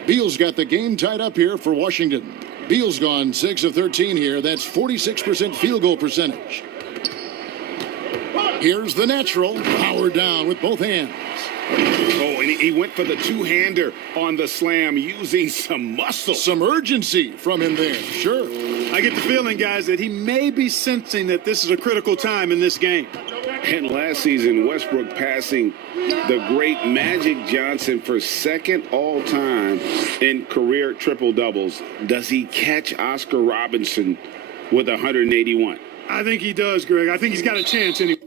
Beal's got the game tied up here for Washington. Beal's gone 6 of 13 here. That's 46% field goal percentage. Here's the natural. Power down with both hands. Oh, and he went for the two-hander on the slam using some muscle. Some urgency from him there. Sure. I get the feeling, guys, that he may be sensing that this is a critical time in this game. And last season, Westbrook passing the great Magic Johnson for second all-time in career triple-doubles. Does he catch Oscar Robinson with 181? I think he does, Greg. I think he's got a chance anyway.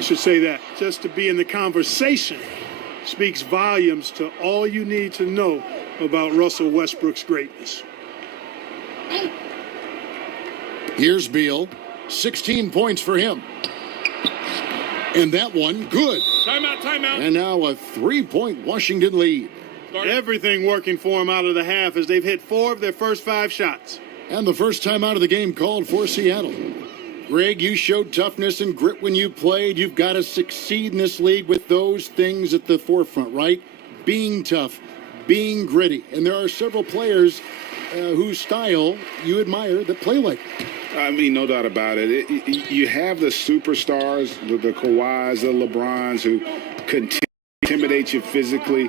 I should say that. Just to be in the conversation speaks volumes to all you need to know about Russell Westbrook's greatness. Here's Beal. 16 points for him. And that one, good. Timeout. And now a 3-point Washington lead. Everything working for them out of the half as they've hit 4 of their first 5 shots. And the first time out of the game called for Seattle. Greg, you showed toughness and grit when you played. You've got to succeed in this league with those things at the forefront, right? Being tough, being gritty. And there are several players whose style you admire that play like that. I mean, no doubt about it. You have the superstars, the Kawhis, the LeBrons, who can intimidate you physically,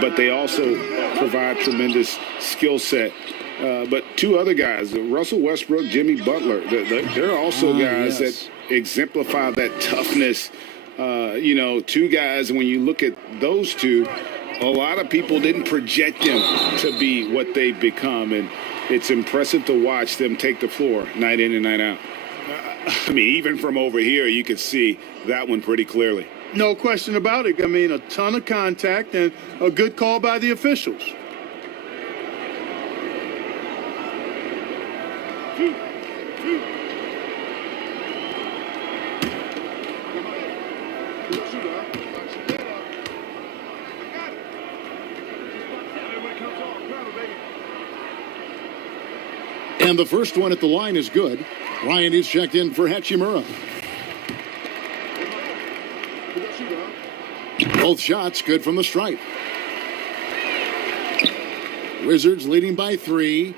but they also provide tremendous skill set. But 2 other guys, Russell Westbrook, Jimmy Butler, they're also guys that exemplify that toughness. 2 guys, when you look at those 2, a lot of people didn't project them to be what they've become, and it's impressive to watch them take the floor night in and night out. I mean, even from over here, you could see that one pretty clearly. No question about it. I mean, a ton of contact and a good call by the officials. And the first one at the line is good. Ryan is checked in for Hachimura. Both shots good from the stripe. Wizards leading by 3.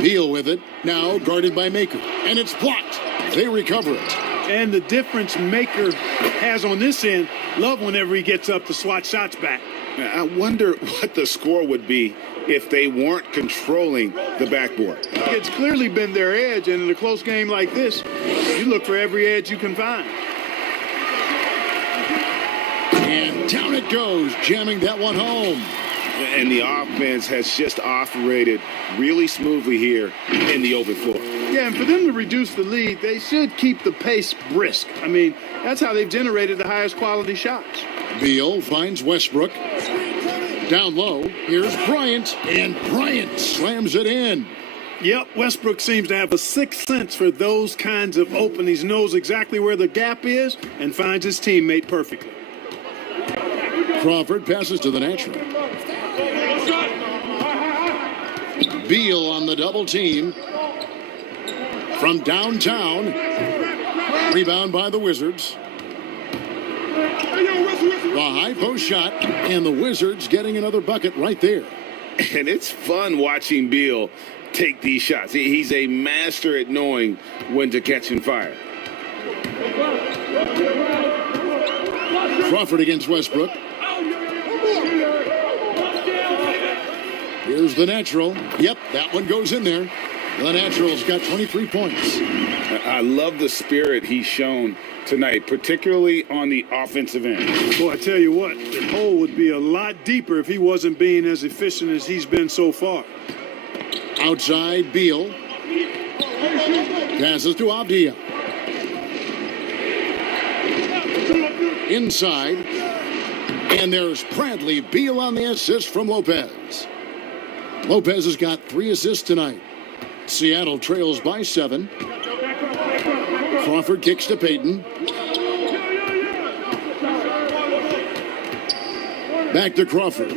Beal with it. Now guarded by Maker. And it's blocked. They recover it. And the difference Maker has on this end, love whenever he gets up to swat shots back. I wonder what the score would be if they weren't controlling the backboard. It's clearly been their edge, and in a close game like this, you look for every edge you can find. And down it goes, jamming that one home. And the offense has just operated really smoothly here in the open floor. Yeah, and for them to reduce the lead, they should keep the pace brisk. I mean, that's how they've generated the highest quality shots. Beal finds Westbrook. Down low, here's Bryant, and Bryant slams it in. Yep, Westbrook seems to have a sixth sense for those kinds of openings, knows exactly where the gap is, and finds his teammate perfectly. Crawford passes to the natural. Beal on the double team. From downtown. Rebound by the Wizards. The high post shot, and the Wizards getting another bucket right there. And it's fun watching Beal take these shots. He's a master at knowing when to catch and fire. Crawford against Westbrook. Here's the natural. Yep, that one goes in there. The natural's got 23 points. I love the spirit he's shown tonight, particularly on the offensive end. Boy, I tell you what, the hole would be a lot deeper if he wasn't being as efficient as he's been so far. Outside, Beal. Passes to Avdia. Inside. And there's Bradley Beal on the assist from Lopez. Lopez has got 3 assists tonight. Seattle trails by 7. Crawford kicks to Payton. Back to Crawford.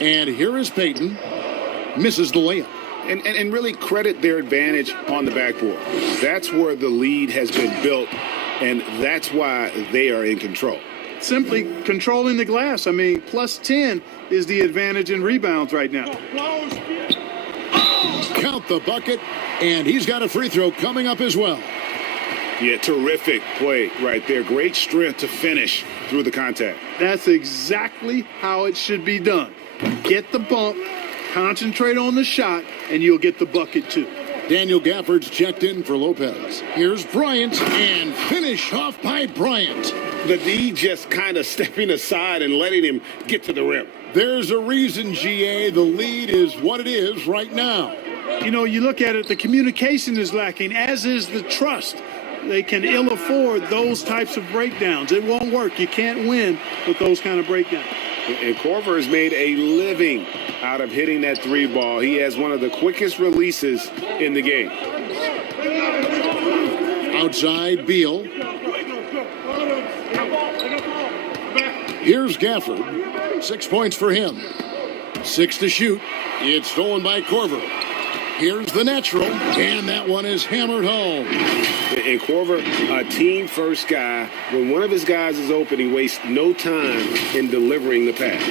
And here is Payton. Misses the layup. And really credit their advantage on the backboard. That's where the lead has been built, and that's why they are in control. Simply controlling the glass. I mean, plus 10 is the advantage in rebounds right now. Count the bucket, and he's got a free throw coming up as well. Yeah, terrific play right there. Great strength to finish through the contact. That's exactly how it should be done. Get the bump, concentrate on the shot, and you'll get the bucket too. Daniel Gafford's checked in for Lopez. Here's Bryant, and finish off by Bryant. The D just kind of stepping aside and letting him get to the rim. There's a reason, GA, the lead is what it is right now. You know, you look at it, the communication is lacking, as is the trust. They can ill afford those types of breakdowns. It won't work. You can't win with those kind of breakdowns. And Corver has made a living out of hitting that three ball. He has one of the quickest releases in the game. Outside, Beal. Here's Gafford. 6 points for him. 6 to shoot. It's stolen by Corver. Here's the natural, and that one is hammered home. And Corver, a team-first guy. When one of his guys is open, he wastes no time in delivering the pass.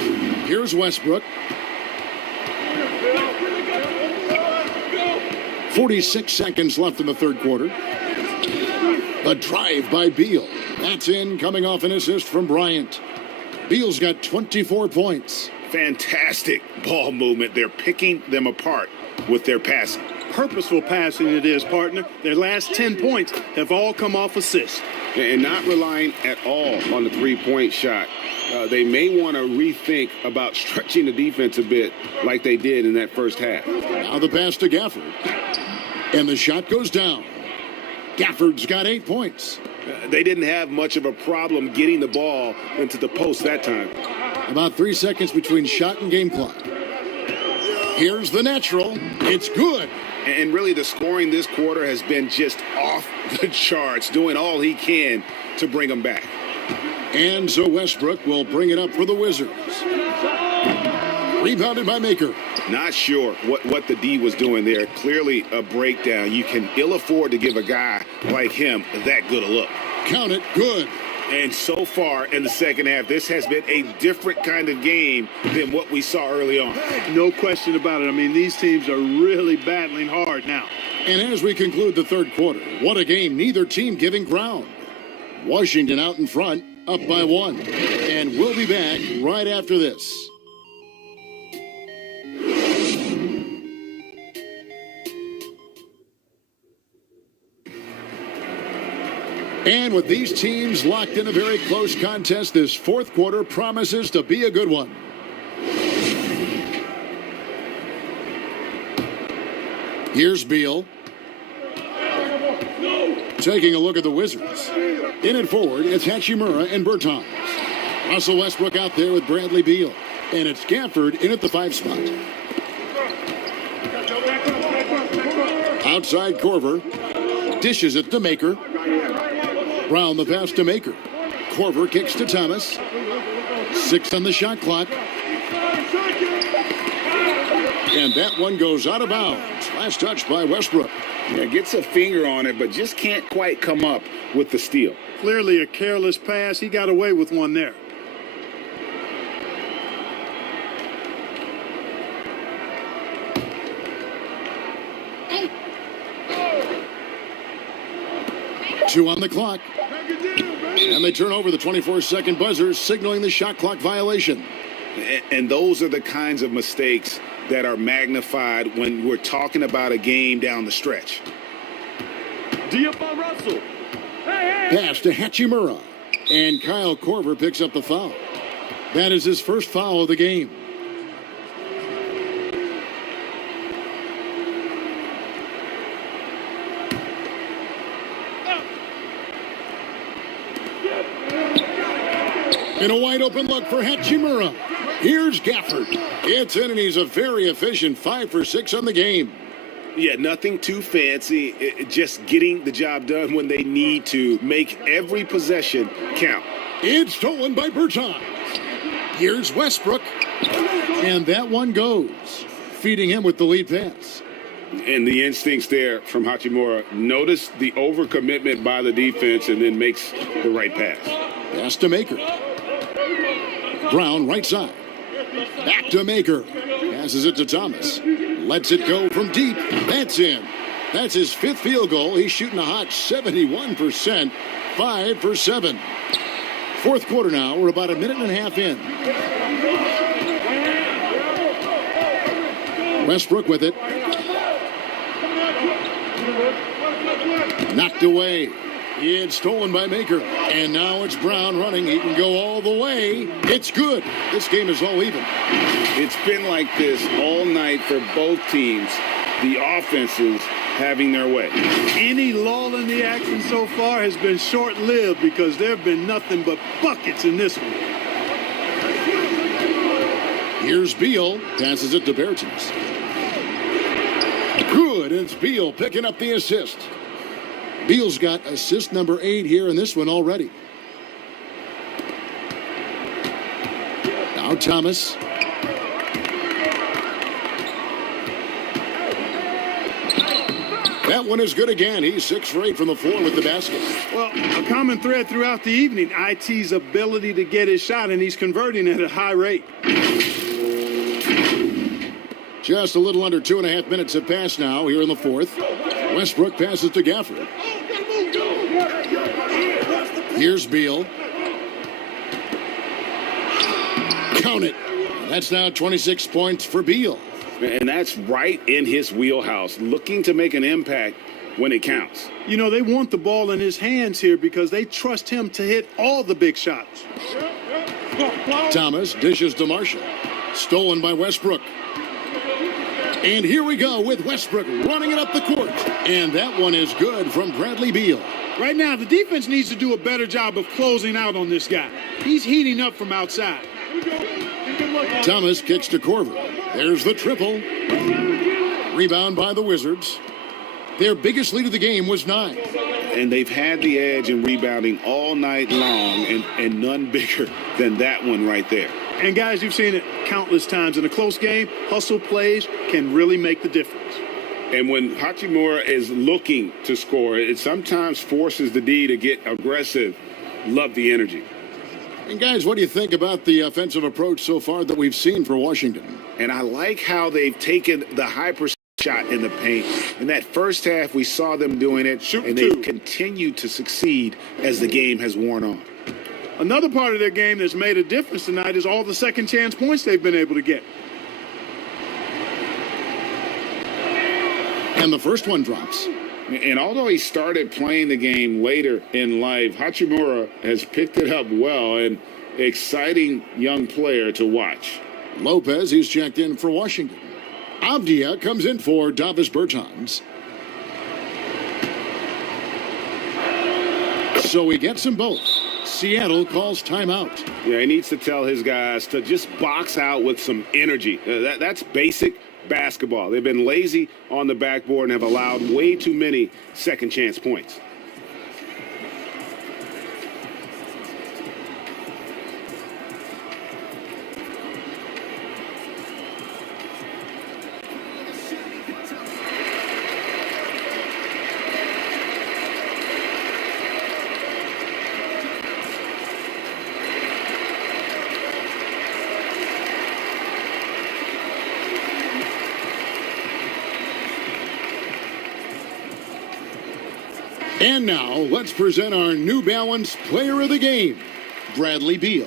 Here's Westbrook. 46 seconds left in the third quarter. A drive by Beal. That's in, coming off an assist from Bryant. Beal's got 24 points. Fantastic ball movement. They're picking them apart with their passing. Purposeful passing it is, partner. Their last 10 points have all come off assists. And not relying at all on the three-point shot. They may want to rethink about stretching the defense a bit like they did in that first half. Now the pass to Gafford. And the shot goes down. Gafford's got 8 points. They didn't have much of a problem getting the ball into the post that time. About 3 seconds between shot and game clock. Here's the natural. It's good. And really the scoring this quarter has been just off the charts, doing all he can to bring them back. And so Westbrook will bring it up for the Wizards. Rebounded by Maker. Not sure what the D was doing there. Clearly a breakdown. You can ill afford to give a guy like him that good a look. Count it. Good. And so far in the second half, this has been a different kind of game than what we saw early on. No question about it. I mean, these teams are really battling hard now. And as we conclude the third quarter, what a game. Neither team giving ground. Washington out in front, up by 1. And we'll be back right after this. And with these teams locked in a very close contest, this fourth quarter promises to be a good one. Here's Beal. Taking a look at the Wizards. In and forward, it's Hachimura and Bertans. Russell Westbrook out there with Bradley Beal. And it's Gafford in at the 5 spot. Outside Corver. Dishes it to Maker. Brown the pass to Maker. Corver kicks to Thomas. 6 on the shot clock. And that one goes out of bounds. Last touch by Westbrook. Yeah, gets a finger on it, but just can't quite come up with the steal. Clearly a careless pass. He got away with one there. Two on the clock. And they turn over the 24-second buzzer, signaling the shot clock violation. And those are the kinds of mistakes that are magnified when we're talking about a game down the stretch. D'Angelo Russell. Pass to Hachimura. And Kyle Korver picks up the foul. That is his first foul of the game. And a wide open look for Hachimura. Here's Gafford. It's in, and he's a very efficient 5 for 6 on the game. Yeah, nothing too fancy. Just getting the job done when they need to. Make every possession count. It's stolen by Bertans. Here's Westbrook. And that one goes, feeding him with the lead pass. And the instincts there from Hachimura. Notice the overcommitment by the defense and then makes the right pass. Pass to Maker. Brown right side. Back to Maker. Passes it to Thomas. Lets it go from deep. That's in. That's his 5th field goal. He's shooting a hot 71%. 5 for 7. Fourth quarter now. We're about a minute and a half in. Westbrook with it. Knocked away. It's stolen by Maker. And now it's Brown running. He can go all the way. It's good. This game is all even. It's been like this all night for both teams. the offense is having their way. Any lull in the action so far has been short-lived because there have been nothing but buckets in this one. Here's Beal, passes it to Bertens. Good, it's Beal picking up the assist. Beal's got assist number 8 here in this one already. Now Thomas. That one is good again. He's 6 for 8 from the floor with the basket. Well, a common thread throughout the evening, IT's ability to get his shot, and he's converting at a high rate. Just a little under 2.5 minutes have passed now here in the fourth. Westbrook passes to Gafford. Here's Beal. Count it. That's now 26 points for Beal. And that's right in his wheelhouse, looking to make an impact when it counts. You know, they want the ball in his hands here because they trust him to hit all the big shots. Thomas dishes to Marshall. Stolen by Westbrook. And here we go with Westbrook running it up the court. And that one is good from Bradley Beal. Right now, the defense needs to do a better job of closing out on this guy. He's heating up from outside. Thomas kicks to Korver. There's the triple. Rebound by the Wizards. Their biggest lead of the game was 9. And they've had the edge in rebounding all night long, and none bigger than that one right there. And guys, you've seen it countless times. In a close game, hustle plays can really make the difference. And when Hachimura is looking to score, it sometimes forces the D to get aggressive. Love the energy. And guys, what do you think about the offensive approach so far that we've seen for Washington? And I like how they've taken the high percent shot in the paint. In that first half, we saw them doing it, and they've continued to succeed as the game has worn on. Another part of their game that's made a difference tonight is all the second chance points they've been able to get. And the first one drops. And although he started playing the game later in life, Hachimura has picked it up well, and exciting young player to watch. Lopez, he's checked in for Washington. Avdia comes in for Davis Bertans. So he gets them both. Seattle calls timeout. Yeah, he needs to tell his guys to just box out with some energy. That's basic basketball. They've been lazy on the backboard and have allowed way too many second chance points. And now, let's present our New Balance Player of the Game, Bradley Beal.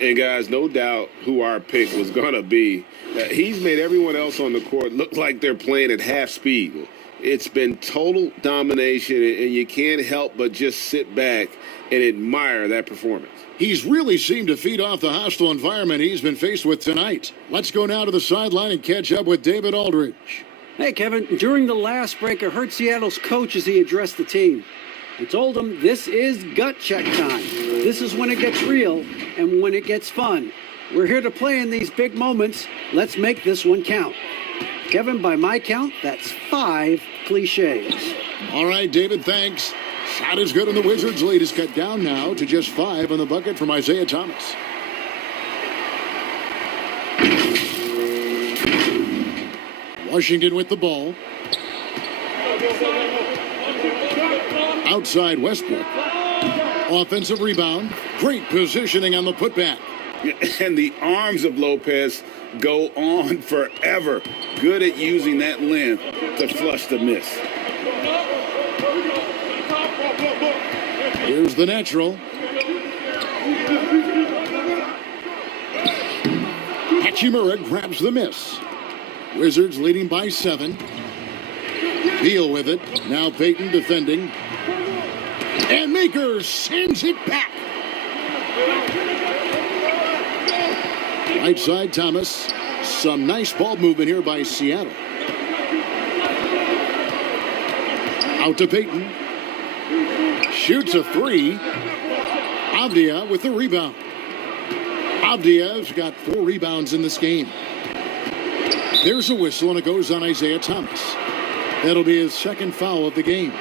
And guys, no doubt who our pick was going to be. He's made everyone else on the court look like they're playing at half speed. It's been total domination, and you can't help but just sit back and admire that performance. He's really seemed to feed off the hostile environment he's been faced with tonight. Let's go now to the sideline and catch up with David Aldridge. Hey, Kevin, during the last break, I heard Seattle's coach as he addressed the team. He told them this is gut check time. This is when it gets real and when it gets fun. We're here to play in these big moments. Let's make this one count. Kevin, by my count, that's 5 cliches. All right, David, thanks. Shot is good, and the Wizards' lead is cut down now to just 5 on the bucket from Isaiah Thomas. Washington with the ball. Outside Westbrook. Offensive rebound. Great positioning on the putback. And the arms of Lopez go on forever. Good at using that length to flush the miss. Here's the natural. Hachimura grabs the miss. Wizards leading by 7. Beal with it. Now Payton defending. And Maker sends it back. Right side Thomas. Some nice ball movement here by Seattle. Out to Peyton. Shoots a three. Avdia with the rebound. Avdia's got 4 rebounds in this game. There's a whistle, and it goes on Isaiah Thomas. That'll be his second foul of the game.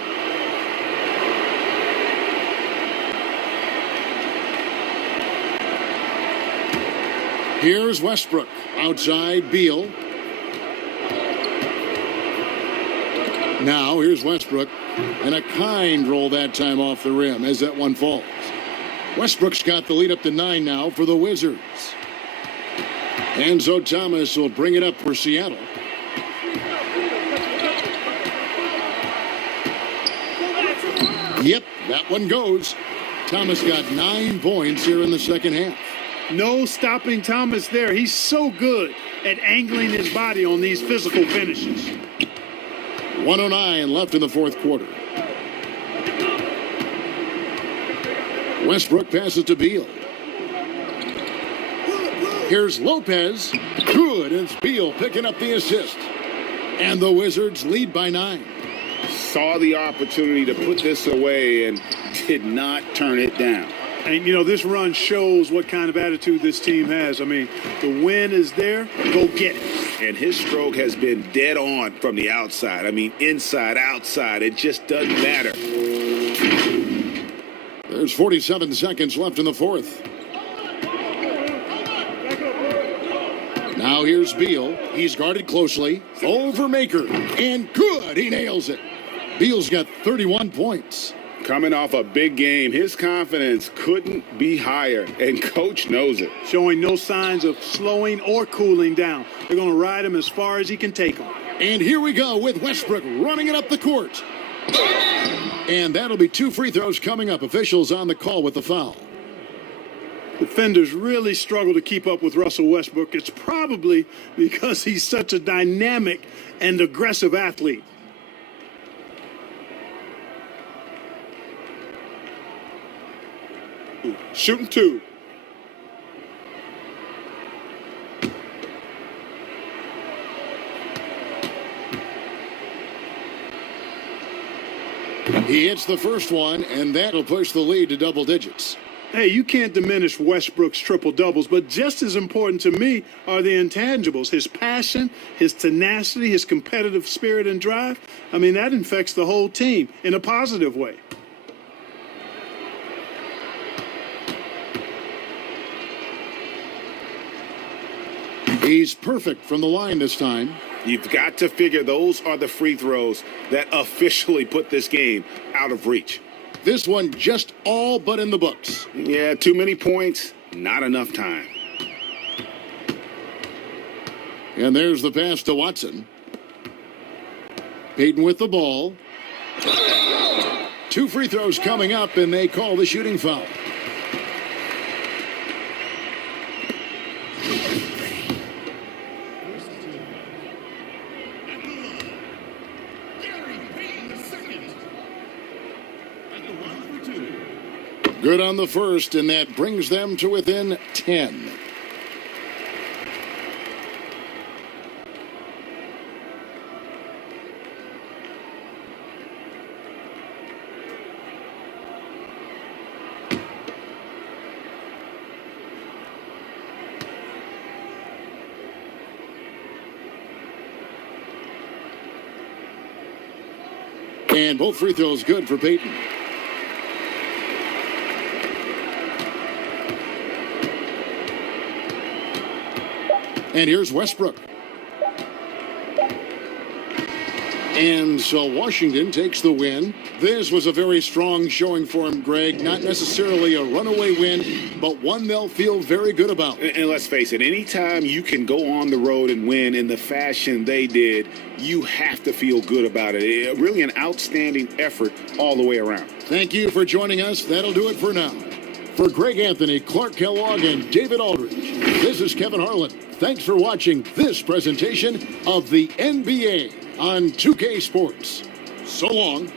Here's Westbrook. Outside, Beal. Now, here's Westbrook. And a kind roll that time off the rim as that one falls. Westbrook's got the lead up to 9 now for the Wizards. Enzo Thomas will bring it up for Seattle. Yep, that one goes. Thomas got 9 points here in the second half. No stopping Thomas there. He's so good at angling his body on these physical finishes. 1:09 left in the fourth quarter. Westbrook passes to Beal. Here's Lopez. Good. It's Beal picking up the assist. And the Wizards lead by 9. Saw the opportunity to put this away and did not turn it down. And, you know, this run shows what kind of attitude this team has. I mean, the win is there. Go get it. And his stroke has been dead on from the outside. I mean, inside, outside. It just doesn't matter. There's 47 seconds left in the fourth. Now here's Beal. He's guarded closely. Over Maker. And good. He nails it. Beal's got 31 points. Coming off a big game, his confidence couldn't be higher, and Coach knows it. Showing no signs of slowing or cooling down. They're going to ride him as far as he can take him. And here we go with Westbrook running it up the court. And that'll be 2 free throws coming up. Officials on the call with the foul. Defenders really struggle to keep up with Russell Westbrook. It's probably because he's such a dynamic and aggressive athlete. Shooting 2. He hits the first one, and that'll push the lead to double digits. Hey, you can't diminish Westbrook's triple-doubles, but just as important to me are the intangibles. His passion, his tenacity, his competitive spirit and drive. I mean, that infects the whole team in a positive way. He's perfect from the line this time. You've got to figure those are the free throws that officially put this game out of reach. This one just all but in the books. Yeah, too many points, not enough time. And there's the pass to Watson. Peyton with the ball. 2 free throws coming up, and they call the shooting foul. Good on the first, and that brings them to within 10. And both free throws good for Peyton. And here's Westbrook. And so Washington takes the win. This was a very strong showing for him, Greg. Not necessarily a runaway win, but one they'll feel very good about. And let's face it, anytime you can go on the road and win in the fashion they did, you have to feel good about it. Really an outstanding effort all the way around. Thank you for joining us. That'll do it for now. For Greg Anthony, Clark Kellogg, and David Aldridge, this is Kevin Harlan. Thanks for watching this presentation of the NBA on 2K Sports. So long.